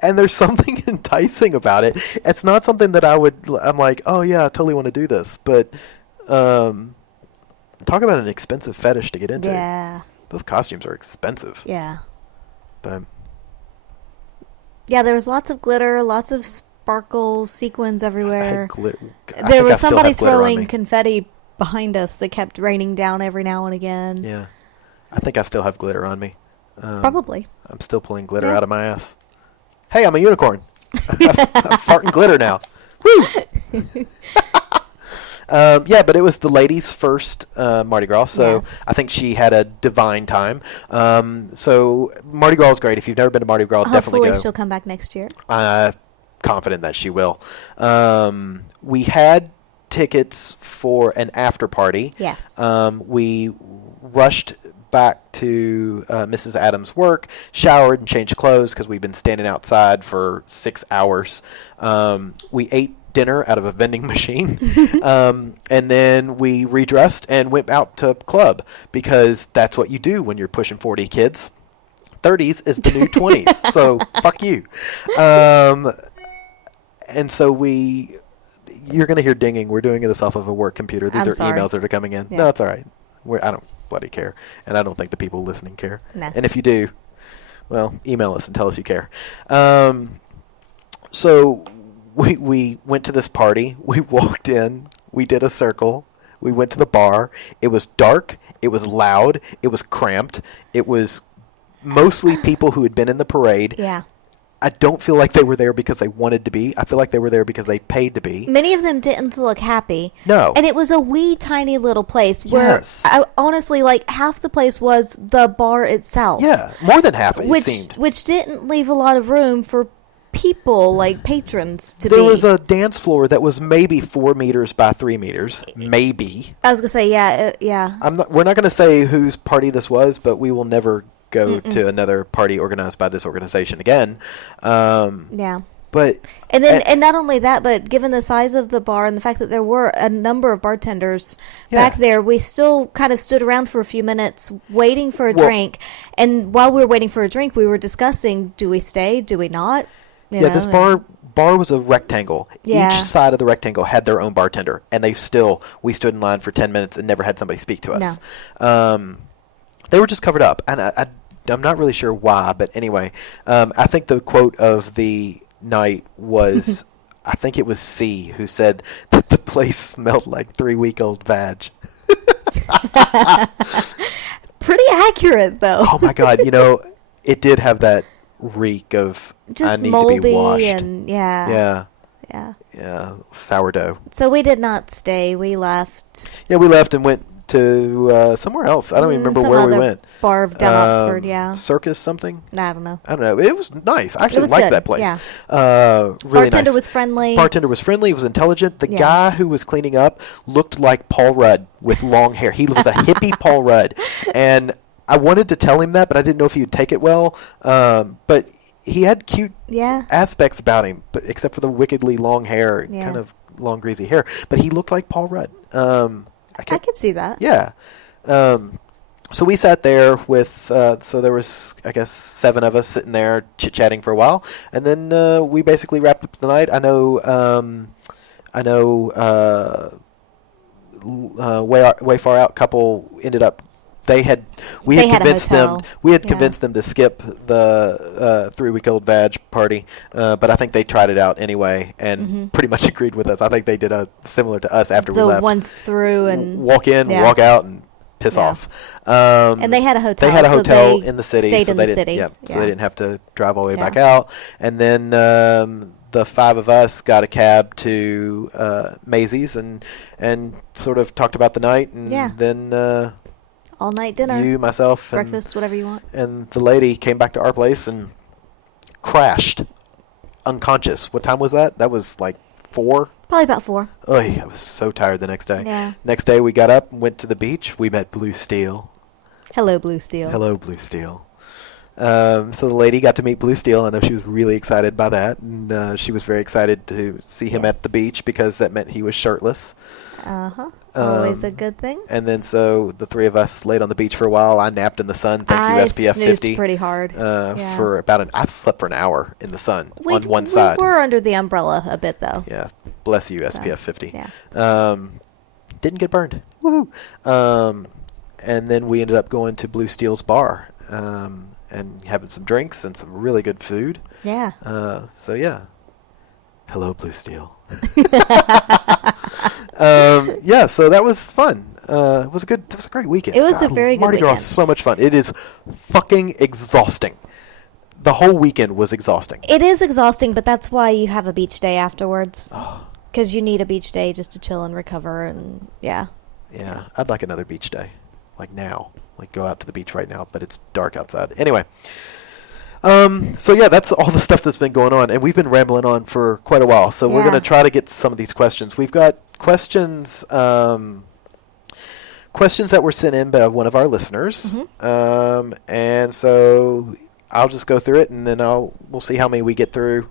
And there's something enticing about it. It's not something that I'm like, oh yeah, I totally want to do this. But talk about an expensive fetish to get into. Yeah. Those costumes are expensive. Yeah. But Yeah, there was lots of glitter, lots of sparkles, sequins I everywhere. think There I was still somebody have glitter on throwing me. confetti behind us that kept raining down every now and again. Yeah. I think I still have glitter on me. Probably. I'm still pulling glitter Yeah. out of my ass. Hey, I'm a unicorn. I'm farting glitter now. Woo! Yeah, but it was the ladies' first Mardi Gras, so Yes. I think she had a divine time. So Mardi Gras is great. If you've never been to Mardi Gras, definitely Hopefully go. she'll come back next year. Confident that she will. We had tickets for an after party. Yes. We rushed back to Mrs. Adams' work, showered and changed clothes because we'd been standing outside for 6 hours. We ate dinner out of a vending machine, and then we redressed and went out to club because that's what you do when you're pushing 40, kids. 30s is the new 20s, so fuck you. And so you're going to hear dinging. We're doing this off of a work computer. These I'm are sorry. emails that are coming in. Yeah. No, it's all right. I don't bloody care, and I don't think the people listening care. No. And if you do, well, email us and tell us you care. So we went to this party. We walked in. We did a circle. We went to the bar. It was dark. It was loud. It was cramped. It was mostly people who had been in the parade. Yeah. I don't feel like they were there because they wanted to be. I feel like they were there because they paid to be. Many of them didn't look happy. No. And it was a wee tiny little place where Yes. honestly, like half the place was the bar itself. Yeah, more than half, it Which seemed. didn't leave a lot of room for people, like patrons, to be. There was a dance floor that was maybe 4 meters by 3 meters. Maybe. I was gonna say, yeah, yeah. We're not going to say whose party this was, but we will never go to another party organized by this organization again. Yeah. But And not only that, but given the size of the bar and the fact that there were a number of bartenders back there, we still kind of stood around for a few minutes waiting for a drink. And while we were waiting for a drink, we were discussing: do we stay? Do we not? You know, this bar was a rectangle. Yeah. Each side of the rectangle had their own bartender, and we stood in line for 10 minutes and never had somebody speak to us. No. They were just covered up, and I'm not really sure why, but anyway, I think the quote of the night was, I think it was C who said that the place smelled like 3-week-old vag. Pretty accurate, though. Oh my God! It did have that reek of just I need moldy to be washed. And yeah, sourdough. So we did not stay. We left. Yeah, we left and went to somewhere else. I don't even remember where we went. Bar down Oxford, yeah. Circus something? I don't know. It was nice. I actually liked that place. Yeah. Really Bartender nice. was friendly. Bartender was friendly. He was intelligent. The guy who was cleaning up looked like Paul Rudd with long hair. He was a hippie Paul Rudd. And I wanted to tell him that, but I didn't know if he would take it well. But he had cute aspects about him, but except for the wickedly long hair, kind of long greasy hair. But he looked like Paul Rudd. I could see that. Yeah. So we sat there with, so there was, I guess, 7 of us sitting there chit-chatting for a while. And then we basically wrapped up the night. I know way far out couple ended up, we had convinced them to skip the 3-week-old vag party, but I think they tried it out anyway and pretty much agreed with us. I think they did similar to us after we left. The ones through and walk in, walk out, and piss off. And they had a hotel. They had a hotel in the city, stayed in the city. So they didn't have to drive all the way back out. And then the 5 of us got a cab to Maisie's and sort of talked about the night, and then. All night dinner. You, myself, breakfast, whatever you want. And the lady came back to our place and crashed, unconscious. What time was that? That was like 4? Probably about 4. Oh, I was so tired the next day. Yeah. Next day we got up and went to the beach. We met Blue Steel. Hello, Blue Steel. Hello, Blue Steel. So the lady got to meet Blue Steel. I know she was really excited by that. And she was very excited to see him at the beach because that meant he was shirtless. Uh-huh. Always a good thing. And then so the 3 of us laid on the beach for a while. I napped in the sun. Thank you, SPF 50. I snoozed pretty hard. For about I slept for an hour in the sun on one side. We were under the umbrella a bit, though. Yeah. Bless you, SPF 50. Yeah. Didn't get burned. Woohoo. And then we ended up going to Blue Steel's bar and having some drinks and some really good food. Yeah. So, yeah. Hello, Blue Steel. So that was fun. It was a great weekend. It was a very good Mardi Gras weekend. was so much fun. It is fucking exhausting. The whole weekend was exhausting. It is exhausting, but that's why you have a beach day afterwards. Because you need a beach day just to chill and recover, and Yeah, I'd like another beach day. Like now. Like go out to the beach right now, but it's dark outside. Anyway. So yeah, that's all the stuff that's been going on, and we've been rambling on for quite a while. So we're going to try to get to some of these questions. We've got questions that were sent in by one of our listeners, and so I'll just go through it, and then we'll see how many we get through.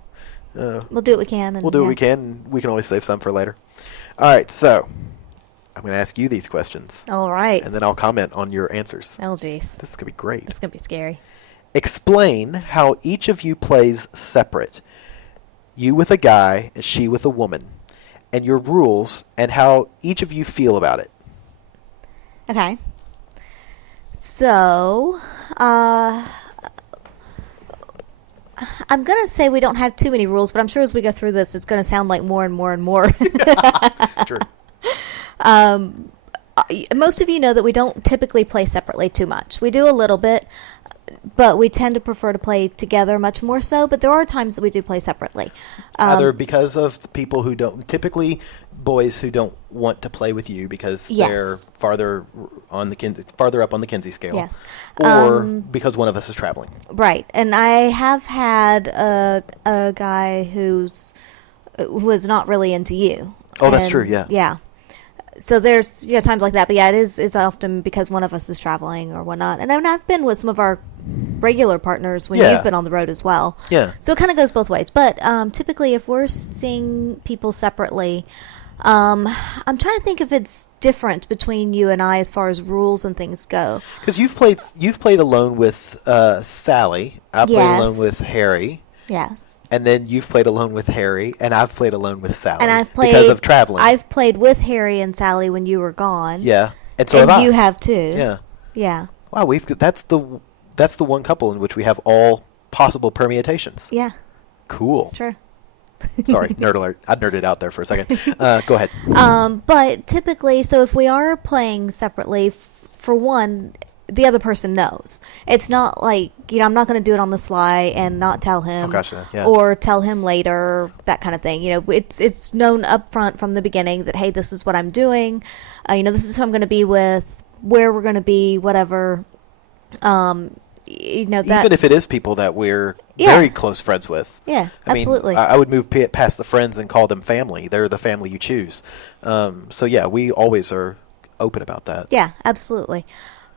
we'll do what we can. And we'll do what we can, and we can always save some for later. All right, so I'm going to ask you these questions. All right. And then I'll comment on your answers. Oh, jeez. This is going to be great. This is going to be scary. Explain how each of you plays separate. You with a guy and she with a woman. And your rules and how each of you feel about it. Okay. So, I'm going to say we don't have too many rules, but I'm sure as we go through this, it's going to sound like more and more and more. True. Most of you know that we don't typically play separately too much. We do a little bit, but we tend to prefer to play together much more so. But there are times that we do play separately. Either because of the people who don't, typically boys who don't want to play with you because they're farther up on the Kinsey scale. Yes. Or because one of us is traveling. Right. And I have had a guy who was not really into you. Oh, that's true, yeah. Yeah. So there's times like that, but yeah, it's often because one of us is traveling or whatnot. And I mean, I've been with some of our regular partners when Yeah. you've been on the road as well. Yeah. So it kind of goes both ways. But typically, if we're seeing people separately, I'm trying to think if it's different between you and I as far as rules and things go. Because you've played alone with Sally. I played alone with Harry. Yes. And then you've played alone with Harry, and I've played alone with Sally. And I've played because of traveling. I've played with Harry and Sally when you were gone. Yeah, and so and have I. you have too. Yeah. Yeah. Wow, that's the one couple in which we have all possible permutations. Yeah. Cool. It's true. Sorry, nerd alert. I nerded out there for a second. Go ahead. But typically, so if we are playing separately, for one, the other person knows. It's not like, I'm not going to do it on the sly and not tell him. Oh, gotcha. Yeah. Or tell him later, that kind of thing. It's known up front from the beginning that, hey, this is what I'm doing. This is who I'm going to be with, where we're going to be, whatever. That, even if it is people that we're very close friends with. Yeah, I absolutely. mean, I would move past the friends and call them family. They're the family you choose. So yeah, we always are open about that. Yeah, absolutely.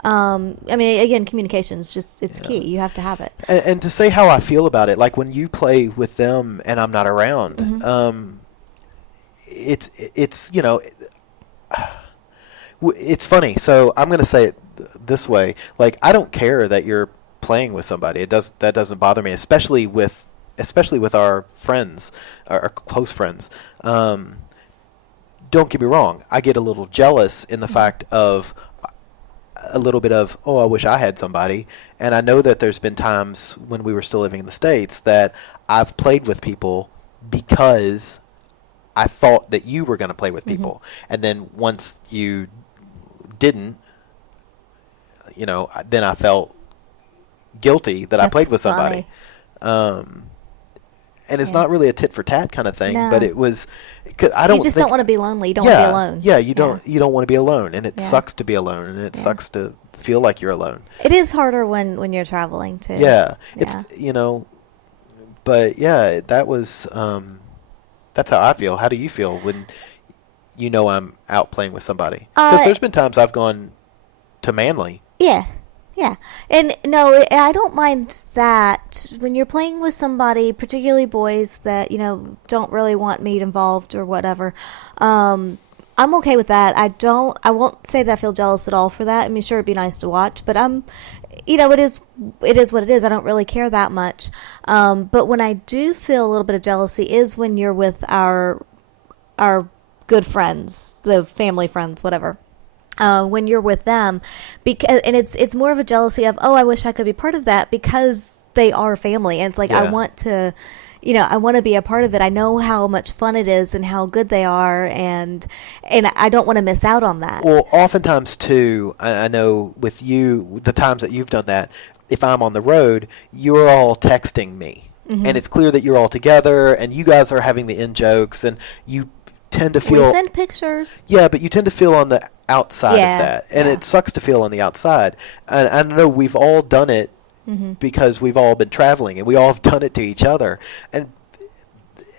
I mean, again, communication is it's key. You have to have it. And to say how I feel about it, like when you play with them and I'm not around, it's it's funny. So I'm going to say it this way: like, I don't care that you're playing with somebody. That doesn't bother me, especially with our friends, our close friends. Don't get me wrong. I get a little jealous in the fact of a little bit of, oh, I wish I had somebody. And I know that there's been times when we were still living in the States that I've played with people because I thought that you were going to play with people. And then once you didn't, then I felt guilty that I played with somebody. And it's not really a tit for tat kind of thing, but it was. 'Cause I don't. You just think, don't want to be lonely. You don't want to be alone. Yeah, you don't. You don't want to be alone, and it sucks to be alone, and it sucks to feel like you're alone. It is harder when you're traveling too. Yeah, it's but yeah, that was. That's how I feel. How do you feel when I'm out playing with somebody? Because there's been times I've gone to Manly. Yeah. Yeah. And no, I don't mind that when you're playing with somebody, particularly boys that, don't really want me involved or whatever. I'm okay with that. I won't say that I feel jealous at all for that. I mean, sure, it'd be nice to watch, but it is what it is. I don't really care that much. But when I do feel a little bit of jealousy is when you're with our good friends, the family friends, whatever. When you're with them, and it's more of a jealousy of, oh, I wish I could be part of that because they are family, and it's like I want to, I want to be a part of it. I know how much fun it is and how good they are, and I don't want to miss out on that. Well, oftentimes too, I know with you, the times that you've done that, if I'm on the road, you're all texting me, and it's clear that you're all together, and you guys are having the in jokes, and you tend to feel. We send pictures. Yeah, but you tend to feel on the outside of that, and it sucks to feel on the outside. And I know we've all done it because we've all been traveling, and we all have done it to each other, and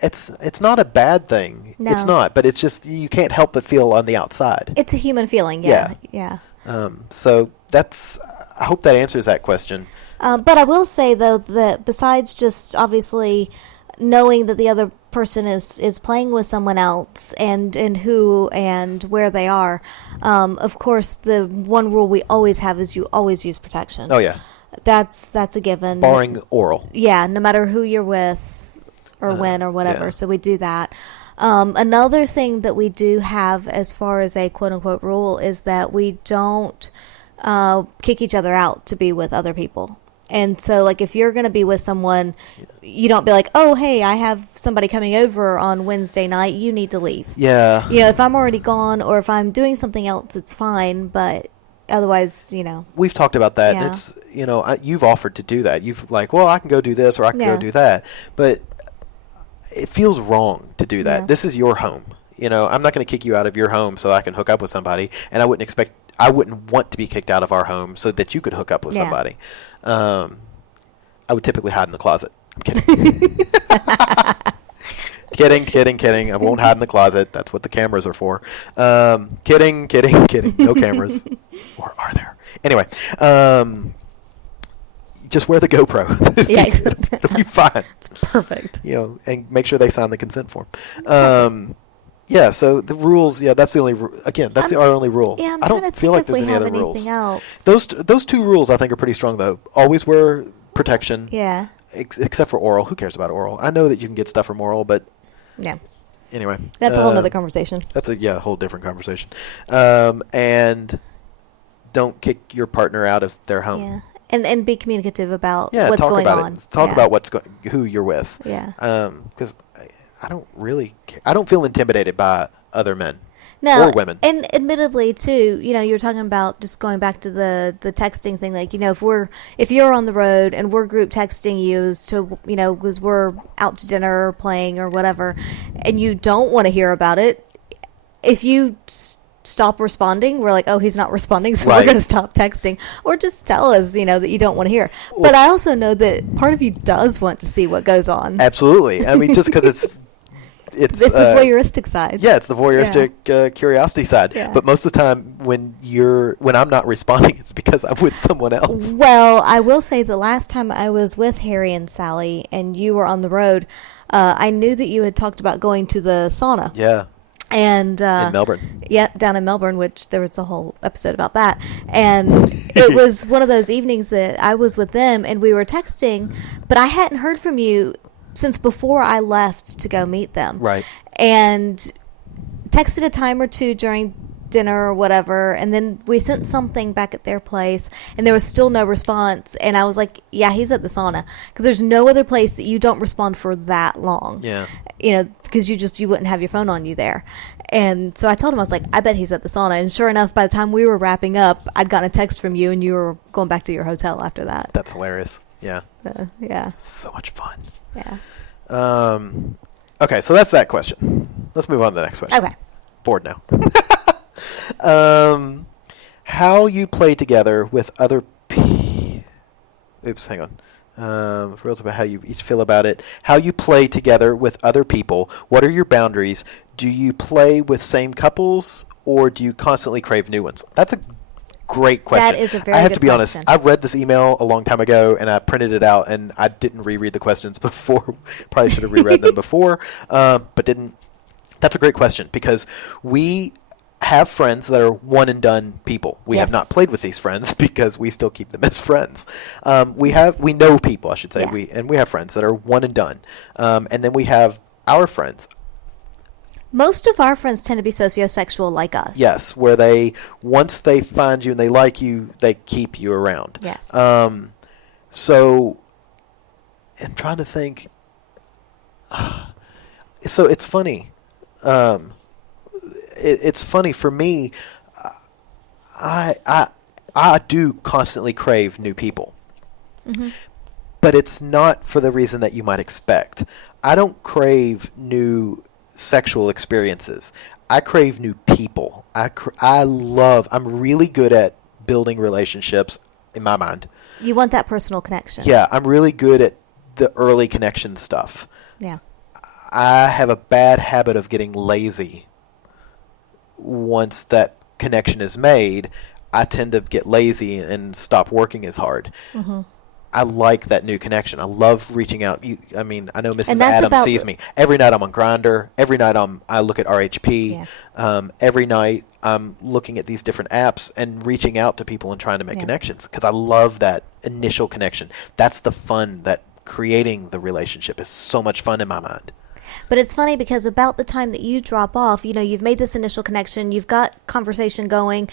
it's not a bad thing. No. It's not, but it's just you can't help but feel on the outside. It's a human feeling. Yeah. So I hope that answers that question. But I will say though that besides just obviously knowing that the other person is playing with someone else and who and where they are, of course the one rule we always have is you always use protection. Oh yeah, that's a given, barring oral. Yeah, no matter who you're with or when or whatever. So we do that. Another thing that we do have as far as a quote unquote rule is that we don't kick each other out to be with other people. And so, like, if you're going to be with someone, you don't be like, oh, hey, I have somebody coming over on Wednesday night. You need to leave. Yeah. If I'm already gone or if I'm doing something else, it's fine. But otherwise, We've talked about that. Yeah. And it's, you've offered to do that. You've like, well, I can go do this or I can go do that. But it feels wrong to do that. Yeah. This is your home. I'm not going to kick you out of your home so I can hook up with somebody. And I wouldn't want to be kicked out of our home so that you could hook up with somebody. I would typically hide in the closet. I'm kidding. Kidding. I won't hide in the closet. That's what the cameras are for. Kidding. No cameras. Or are there? Anyway, just wear the GoPro. Yeah. It'll be fine. It's perfect. And make sure they sign the consent form. Yeah, so the rules, that's the only again, that's our only rule. Yeah, I don't feel like there's any other rules. Else. Those two rules I think are pretty strong though. Always wear protection. Yeah. Except for oral. Who cares about oral? I know that you can get stuff from oral, but yeah. Anyway, that's a whole other conversation. That's a whole different conversation. And don't kick your partner out of their home. Yeah. And be communicative about what's going on. Talk about who you're with. Yeah. Because I don't really I don't feel intimidated by other men or women. And admittedly, too, you're talking about just going back to the texting thing. Like, if you're on the road and we're group texting you as to, because we're out to dinner or playing or whatever, and you don't want to hear about it, if you stop responding, we're like, oh, he's not responding, so we're going to stop texting. Or just tell us, that you don't want to hear. But I also know that part of you does want to see what goes on. Absolutely. I mean, just because it's the voyeuristic side. Yeah, it's the voyeuristic curiosity side. Yeah. But most of the time, when I'm not responding, it's because I'm with someone else. Well, I will say the last time I was with Harry and Sally, and you were on the road, I knew that you had talked about going to the sauna. Yeah. And in Melbourne. Yeah, down in Melbourne, which there was a whole episode about that. And it was one of those evenings that I was with them, and we were texting, but I hadn't heard from you since before I left to go meet them. Right. And texted a time or two during dinner or whatever, and then we sent something back at their place, and there was still no response. And I was like, yeah, he's at the sauna. Because there's no other place that you don't respond for that long. Yeah. Because you wouldn't have your phone on you there. And so I told him, I was like, I bet he's at the sauna. And sure enough, by the time we were wrapping up, I'd gotten a text from you, and you were going back to your hotel after that. That's hilarious. Yeah. Yeah. So much fun. Yeah. Okay, so that's that question. Let's move on to the next question. Okay. Bored now. How you play together with other Oops, hang on. Reels about how you each feel about it. How you play together with other people. What are your boundaries? Do you play with same couples, or do you constantly crave new ones? That's a great question. That is a very I have good to be question. honest. I read this email a long time ago, and I printed it out, and I didn't reread the questions before. Probably should have reread them before, but didn't. That's a great question, because we have friends that are one and done people. We have not played with these friends because we still keep them as friends. We know people, I should say. Yeah. We have friends that are one and done, and then we have our friends. Most of our friends tend to be sociosexual like us. Yes, where once they find you and they like you, they keep you around. Yes. So I'm trying to think. So it's funny. It's funny for me. I do constantly crave new people, but it's not for the reason that you might expect. I don't crave new sexual experiences. I crave new people. I'm really good at building relationships in my mind. You want that personal connection. Yeah, I'm really good at the early connection stuff. Yeah. I have a bad habit of getting lazy. Once that connection is made, I tend to get lazy and stop working as hard. Mm-hmm. I like that new connection. I love reaching out. I know Mrs. Adams sees me. Every night I'm on Grindr. Every night I look at RHP. Yeah. Every night I'm looking at these different apps and reaching out to people and trying to make connections, because I love that initial connection. That's the fun. That creating the relationship is so much fun in my mind. But it's funny because about the time that you drop off, you've made this initial connection, you've got conversation going.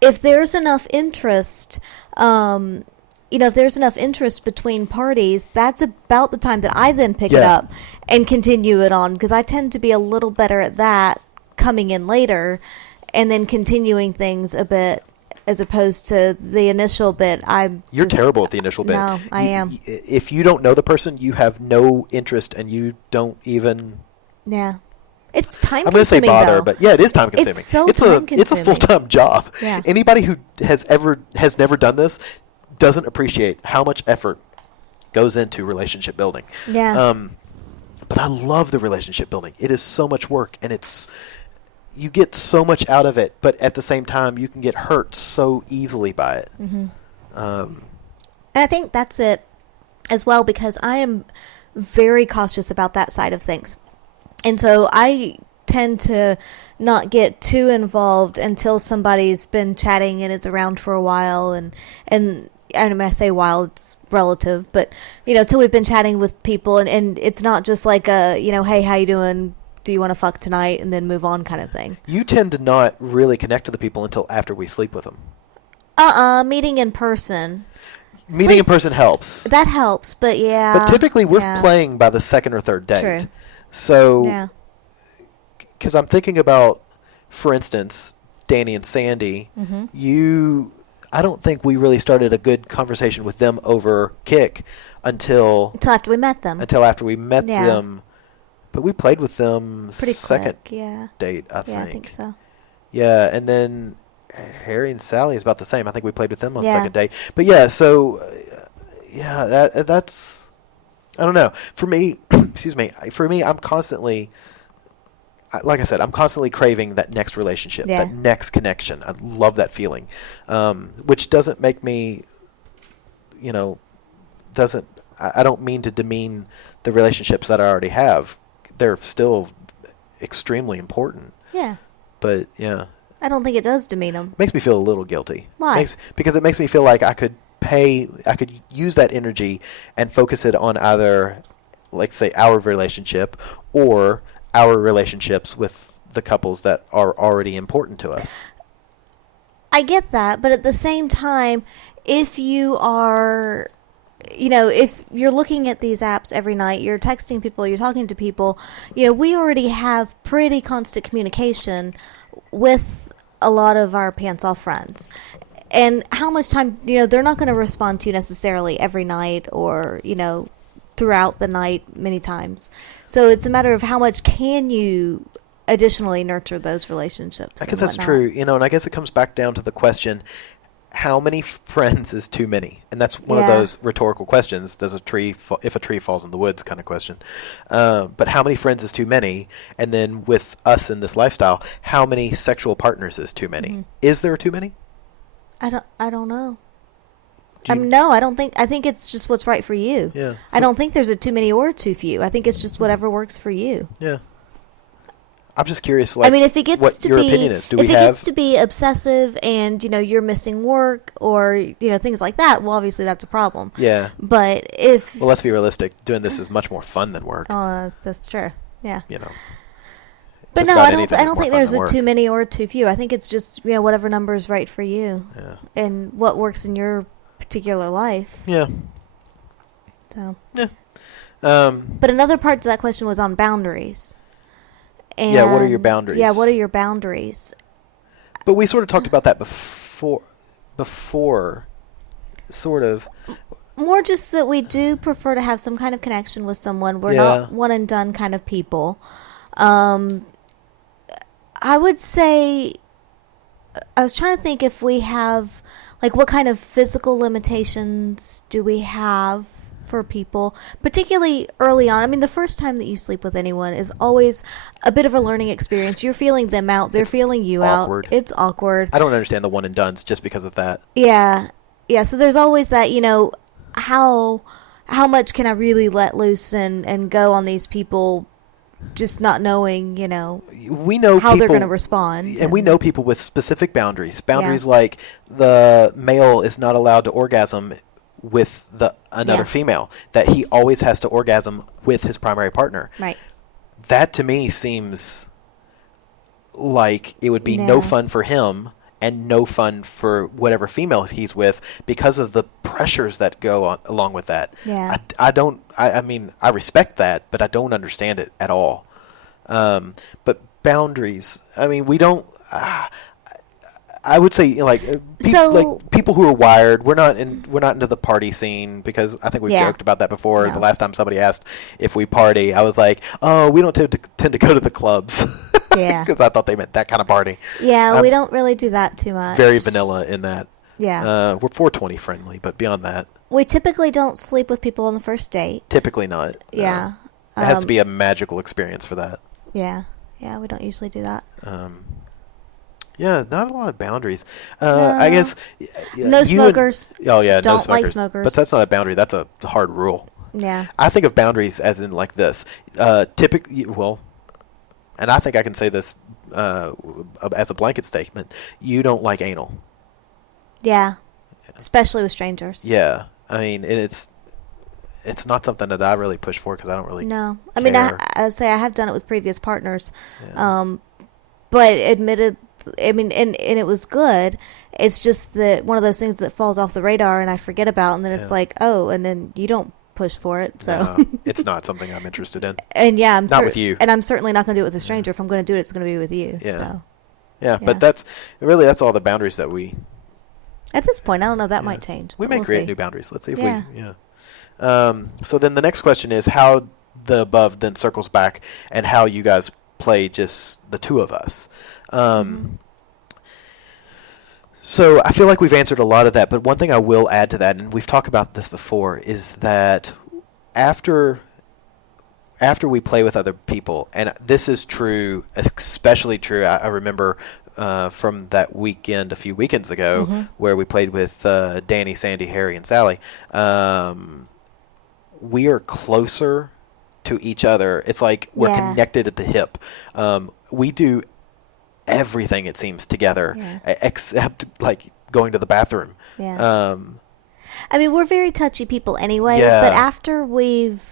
If there's enough interest, if there's enough interest between parties, that's about the time that I then pick it up and continue it on, because I tend to be a little better at that, coming in later and then continuing things a bit, as opposed to the initial bit. You're terrible at the initial bit. No, I am. If you don't know the person, you have no interest, and you don't even. Yeah, it's time. I'm going to say bother, though. But yeah, it is time consuming. It's so time consuming. It's a full-time job. Yeah. Anybody who has never done this doesn't appreciate how much effort goes into relationship building. Yeah. But I love the relationship building. It is so much work, and you get so much out of it, but at the same time, you can get hurt so easily by it. Mm-hmm. And I think that's it as well, because I am very cautious about that side of things. And so I tend to not get too involved until somebody's been chatting and is around for a while. And when I say while, it's relative, but, till we've been chatting with people, and it's not just like a, hey, how you doing? Do you want to fuck tonight? And then move on kind of thing. You tend to not really connect to the people until after we sleep with them. Meeting in person. Meeting in person helps. That helps, but yeah. But typically we're playing by the second or third date. True. So, because I'm thinking about, for instance, Danny and Sandy, I don't think we really started a good conversation with them over Kick until after we met them. Them. But we played with them pretty second quick, date, I think. Yeah, I think so. Yeah, and then Harry and Sally is about the same. I think we played with them on second date. But yeah, so that's I don't know. For me, excuse me. For me, I'm constantly, like I said, I'm constantly craving that next relationship, that next connection. I love that feeling, which doesn't make me, I don't mean to demean the relationships that I already have. They're still extremely important. Yeah. But yeah. I don't think it does demean them. Makes me feel a little guilty. Why? Because it makes me feel like I could use that energy and focus it on either, like, say, our relationship or our relationships with the couples that are already important to us. I get that, but at the same time, if you are, if you're looking at these apps every night, you're texting people, you're talking to people, we already have pretty constant communication with a lot of our pants off friends. And how much time, they're not going to respond to you necessarily every night or, throughout the night many times. So it's a matter of how much can you additionally nurture those relationships. I guess that's true, and I guess it comes back down to the question, how many friends is too many? And that's one of those rhetorical questions. Does if a tree falls in the woods kind of question. But how many friends is too many? And then with us in this lifestyle, how many sexual partners is too many? Mm-hmm. Is there too many? I don't know. No, I don't think. I think it's just what's right for you. Yeah. I don't think there's a too many or too few. I think it's just whatever works for you. Yeah. I'm just curious, like, if it gets what to your be, opinion is. If it gets to be obsessive and, you're missing work or, things like that, well, obviously that's a problem. Yeah. But if... Well, let's be realistic. Doing this is much more fun than work. Oh, that's true. Yeah. But no, I don't think there's a too many or too few. I think it's just, whatever number is right for you. Yeah. And what works in your particular life. Yeah. So. Yeah. But another part to that question was on boundaries. And what are your boundaries? Yeah, what are your boundaries? But we sort of talked about that before, sort of. More just that we do prefer to have some kind of connection with someone. We're not one and done kind of people. I would say, I was trying to think if we have, like, what kind of physical limitations do we have for people, particularly early on. The first time that you sleep with anyone is always a bit of a learning experience. You're feeling them out. They're feeling you awkward. out. It's awkward. I don't understand the one and dones just because of that. Yeah. Yeah. So there's always that, how much can I really let loose and go on these people, just not knowing, we know how they're going to respond. And we know people with specific boundaries. Boundaries like the male is not allowed to orgasm with another female, that he always has to orgasm with his primary partner. Right. That to me seems like it would be no fun for him and no fun for whatever female he's with because of the pressures that go along with that. Yeah. I respect that, but I don't understand it at all. But boundaries, we don't... I would say, people who are wired. We're not into the party scene because I think we've joked about that before. No. The last time somebody asked if we party, I was like, "Oh, we don't tend to go to the clubs." Yeah, because I thought they meant that kind of party. Yeah, we don't really do that too much. Very vanilla in that. Yeah, we're 420 friendly, but beyond that, we typically don't sleep with people on the first date. Typically not. Yeah. It has to be a magical experience for that. Yeah. Yeah, we don't usually do that. Yeah, not a lot of boundaries. No. I guess No smokers. Oh yeah, no Don't smokers. like smokers. But that's not a boundary. That's a hard rule. Yeah. I think of boundaries as in like this. Typically, well, and I think I can say this as a blanket statement. You don't like anal. Yeah. Especially with strangers. Yeah, I mean, it's not something that I really push for because I don't really. No, I mean, I say I have done it with previous partners, but admitted, I mean, and it was good. It's just that one of those things that falls off the radar and I forget about, and then it's like, oh, and then you don't push for it. So no, it's not something I'm interested in. And yeah, I'm not with you, and I'm certainly not going to do it with a stranger. If I'm going to do it, it's going to be with you. Yeah, so. Yeah, but that's all the boundaries that we. At this point, I don't know. That might change. We may create new boundaries. Let's see if we. So then the next question is how the above then circles back and how you guys play just the two of us. So I feel like we've answered a lot of that, but one thing I will add to that, and we've talked about this before, is that after we play with other people, and this is true, especially true, I remember from that weekend a few weekends ago where we played with Danny, Sandy, Harry, and Sally. We are closer to each other. It's like we're connected at the hip. We do everything, it seems, together except like going to the bathroom. I mean, we're very touchy people anyway, but after we've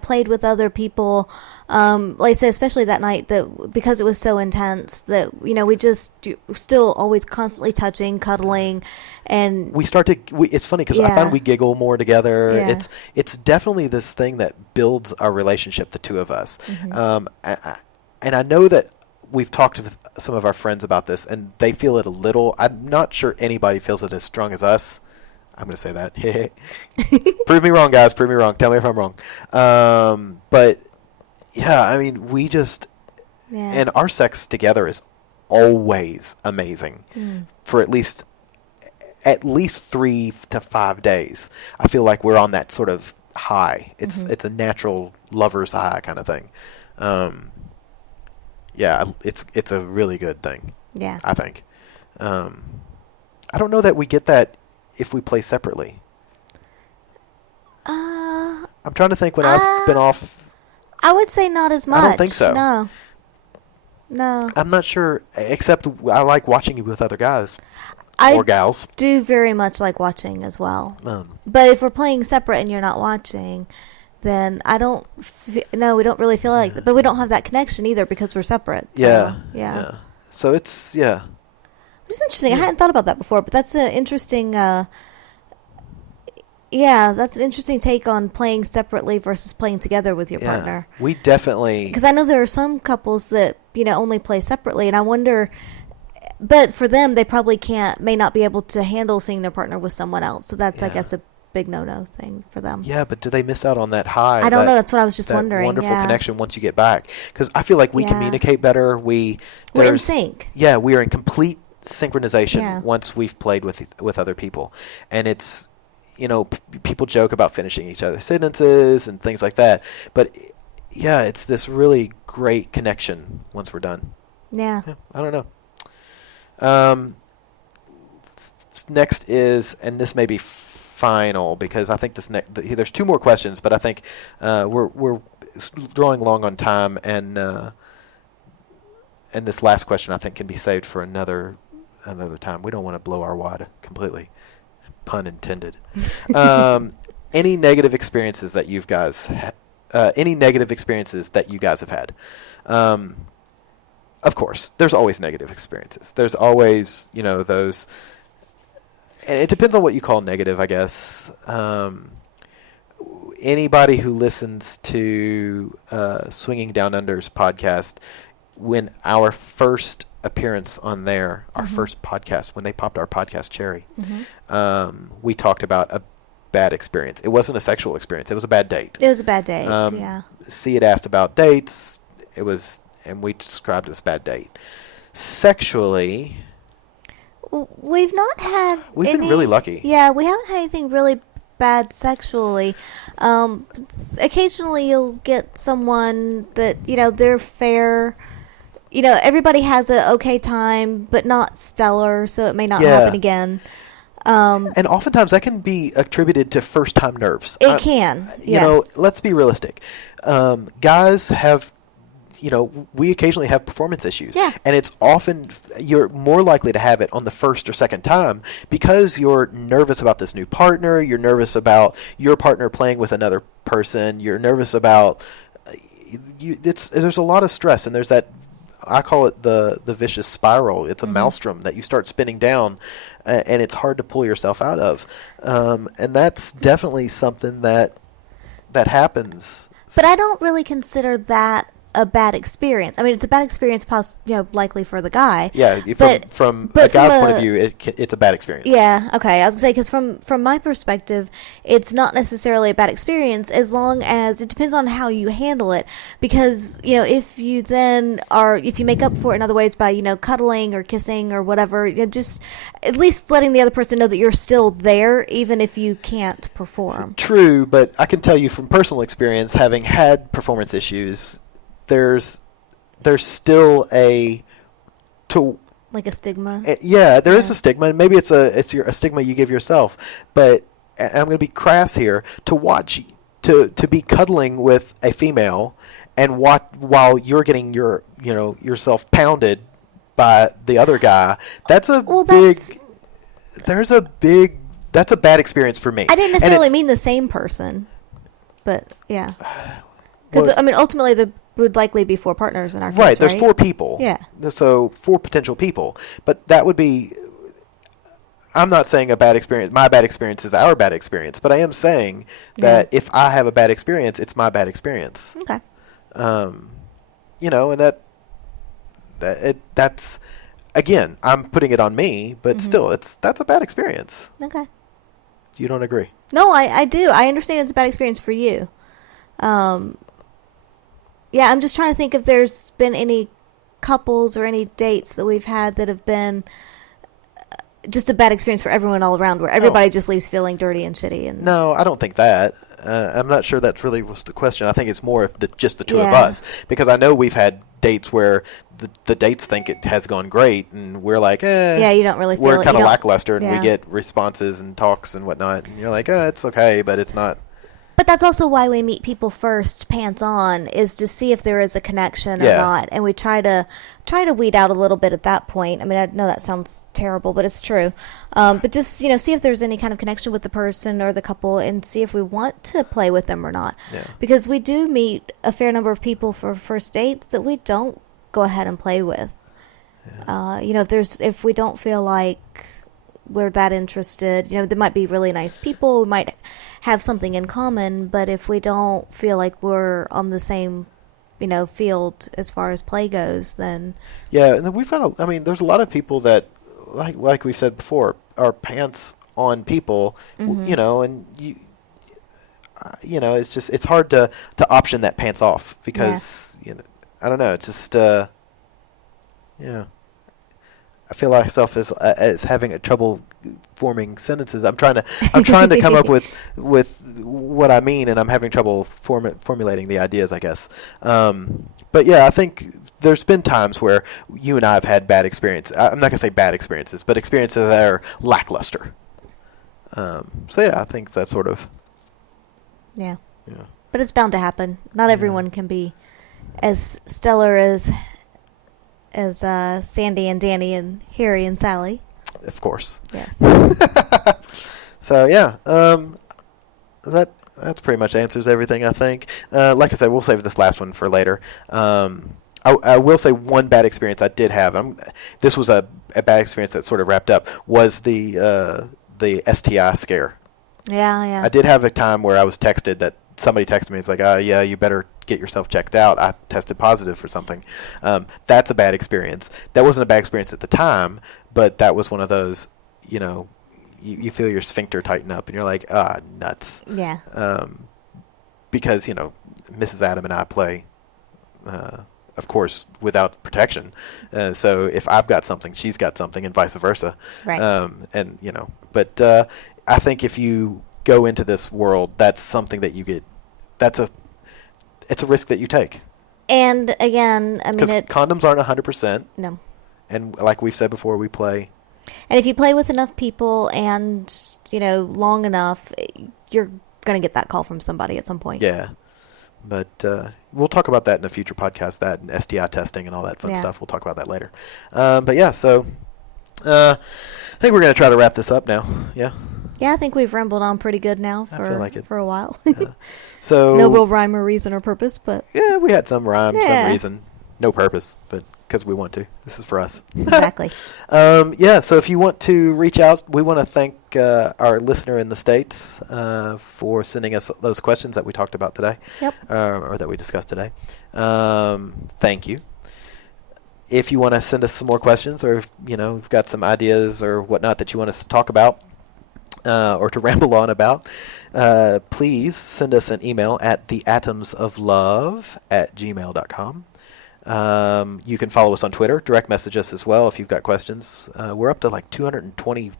played with other people, like I said, especially that night, that because it was so intense that we just still always constantly touching, cuddling, and we start to. It's funny because I find we giggle more together. Yeah. It's definitely this thing that builds our relationship, the two of us. And I know that we've talked with some of our friends about this, and they feel it a little. I'm not sure anybody feels it as strong as us. I'm going to say that. Prove me wrong, guys. Prove me wrong. Tell me if I'm wrong. But, yeah, I mean, we just... And our sex together is always amazing for at least 3 to 5 days. I feel like we're on that sort of high. It's a natural lover's high kind of thing. It's a really good thing. Yeah. I think. I don't know that we get that if we play separately. I'm trying to think when I've been off. I would say not as much. I don't think so. No. I'm not sure, except I like watching you with other guys or gals. I do very much like watching as well. But if we're playing separate and you're not watching, then I don't... No, we don't really feel like... But we don't have that connection either because we're separate. So, yeah. So it's... Yeah. It's interesting. I hadn't thought about that before, but that's an interesting... that's an interesting take on playing separately versus playing together with your partner. We definitely... Because I know there are some couples that, only play separately, and I wonder... But for them, they probably may not be able to handle seeing their partner with someone else. So that's, I guess, a big no-no thing for them. Yeah, but do they miss out on that high? I don't know. That's what I was just wondering. Wonderful connection once you get back. Because I feel like we communicate better. We're in sync. Yeah, we are in complete synchronization once we've played with other people. And it's, people joke about finishing each other's sentences and things like that. But, it's this really great connection once we're done. Yeah. I don't know. Next is, and this may be final because I think there's 2 more questions, but I think we're drawing long on time, and this last question I think can be saved for another time. We don't want to blow our wad completely, pun intended. Any negative experiences that you guys have had? Of course, there's always negative experiences. There's always, those, and it depends on what you call negative, I guess. Anybody who listens to Swinging Down Under's podcast, when our first appearance on there, our first podcast, when they popped our podcast cherry, we talked about a bad experience. It wasn't a sexual experience. It was a bad date. It was a bad date, yeah. C had asked about dates. And we described it as bad date. Sexually, we've not had. We've been really lucky. Yeah, we haven't had anything really bad sexually. Occasionally you'll get someone that, they're fair. Everybody has a okay time, but not stellar, so it may not happen again. And oftentimes that can be attributed to first-time nerves. It can, yes. Let's be realistic. Guys have, we occasionally have performance issues. Yeah. And it's often, you're more likely to have it on the first or second time because you're nervous about this new partner, you're nervous about your partner playing with another person, you're nervous about, there's a lot of stress, and there's that, I call it the vicious spiral. It's a maelstrom that you start spinning down, and it's hard to pull yourself out of. And that's definitely something that happens. But I don't really consider that a bad experience. I mean, it's a bad experience, likely for the guy. Yeah, from a guy's point of view, it's a bad experience. Yeah, okay. I was going to say, because from my perspective, it's not necessarily a bad experience as long as it depends on how you handle it. Because, if you make up for it in other ways by, cuddling or kissing or whatever, just at least letting the other person know that you're still there, even if you can't perform. True, but I can tell you from personal experience, having had performance issues, there's still like a stigma. There is a stigma, and maybe it's a stigma you give yourself. But and I'm going to be crass here, to be cuddling with a female and while you're getting yourself pounded by the other guy. That's a bad experience for me. I didn't necessarily mean the same person, but yeah. Because ultimately there would likely be 4 partners in our case, right? There's 4 people. Yeah. So 4 potential people, but that would be. I'm not saying a bad experience. My bad experience is our bad experience, but I am saying that if I have a bad experience, it's my bad experience. Okay. And that's again, I'm putting it on me, but still, that's a bad experience. Okay. You don't agree? No, I do. I understand it's a bad experience for you. Yeah, I'm just trying to think if there's been any couples or any dates that we've had that have been just a bad experience for everyone all around, where everybody just leaves feeling dirty and shitty. And no, I don't think that. I'm not sure that really was the question. I think it's more of just the two of us, because I know we've had dates where the dates think it has gone great, and we're like, yeah, you don't really feel we're kind of lackluster, and we yeah. get responses and talks and whatnot, and you're like, it's okay, but it's not. But that's also why we meet people first, pants on, is to see if there is a connection or not, and we try to weed out a little bit at that point. I mean, I know that sounds terrible, but it's true. But just see if there's any kind of connection with the person or the couple, and see if we want to play with them or not. Yeah. Because we do meet a fair number of people for first dates that we don't go ahead and play with. Yeah. If we don't feel like we're that interested, there might be really nice people, we might have something in common, but if we don't feel like we're on the same field as far as play goes, then and then we've got there's a lot of people that like we've said before are pants on people, and it's just it's hard to option that pants off, because I don't know, it's just I feel myself as having a trouble forming sentences. I'm trying to come up with what I mean, and I'm having trouble formulating the ideas, I guess. But yeah, I think there's been times where you and I have had bad experiences. I'm not gonna say bad experiences, but experiences that are lackluster. So yeah, I think that's sort of. Yeah. But it's bound to happen. Not everyone can be as stellar as Sandy and Danny and Harry and Sally. Of course. Yes. So yeah, that's pretty much answers everything, I think. Like I said, we'll save this last one for later. I will say one bad experience I did have. This was a bad experience that sort of wrapped up. Was the STI scare. Yeah. I did have a time where I was texted that somebody texted me. It's like, yeah, you better get yourself checked out. I tested positive for something. That's a bad experience. That wasn't a bad experience at the time, but that was one of those, you feel your sphincter tighten up and you're like, nuts. Yeah. Because, Mrs. Adam and I play, of course, without protection. So if I've got something, she's got something, and vice versa. Right. But I think if you go into this world, that's something that you get. It's a risk that you take. And again, I mean, Because it's condoms aren't 100%. no. And like we've said before, we play. And if you play with enough people and, long enough, you're going to get that call from somebody at some point. Yeah. But we'll talk about that in a future podcast, that and STI testing and all that fun stuff. We'll talk about that later. But yeah, so I think we're going to try to wrap this up now. Yeah? Yeah, I think we've rambled on pretty good now I feel like it. for a while. So no real rhyme or reason or purpose, but... Yeah, we had some rhyme, Yeah. some reason. No purpose, but because we want to. This is for us. Exactly. Yeah, so if you want to reach out, we want to thank our listener in the States for sending us those questions that we talked about today. Yep. Or that we discussed today. Thank you. If you want to send us some more questions, or if you've got some ideas or whatnot that you want us to talk about or to ramble on about, please send us an email at theatomsoflove@gmail.com. You can follow us on Twitter, direct message us as well if you've got questions. We're up to like 220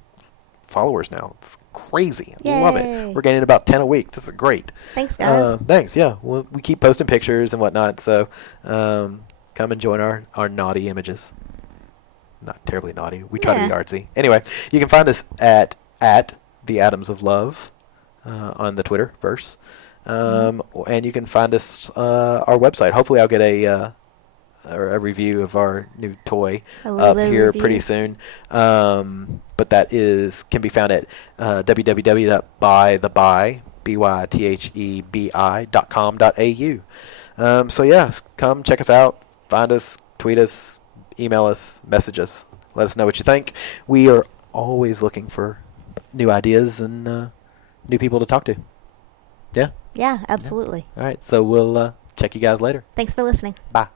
followers now. It's crazy. I love it. We're getting about 10 a week. This is great. Thanks, guys. Thanks, yeah. We keep posting pictures and whatnot, so come and join our naughty images. Not terribly naughty. We try to be artsy. Anyway, you can find us at the Atoms of Love on the Twitterverse. And you can find us our website. Hopefully I'll get a review of our new toy up here pretty soon. But that can be found at www.bythebi.com.au. So yeah, come check us out, find us, tweet us, email us, message us. Let us know what you think. We are always looking for new ideas and new people to talk to. Yeah? Yeah, absolutely. Yeah. All right, so we'll check you guys later. Thanks for listening. Bye.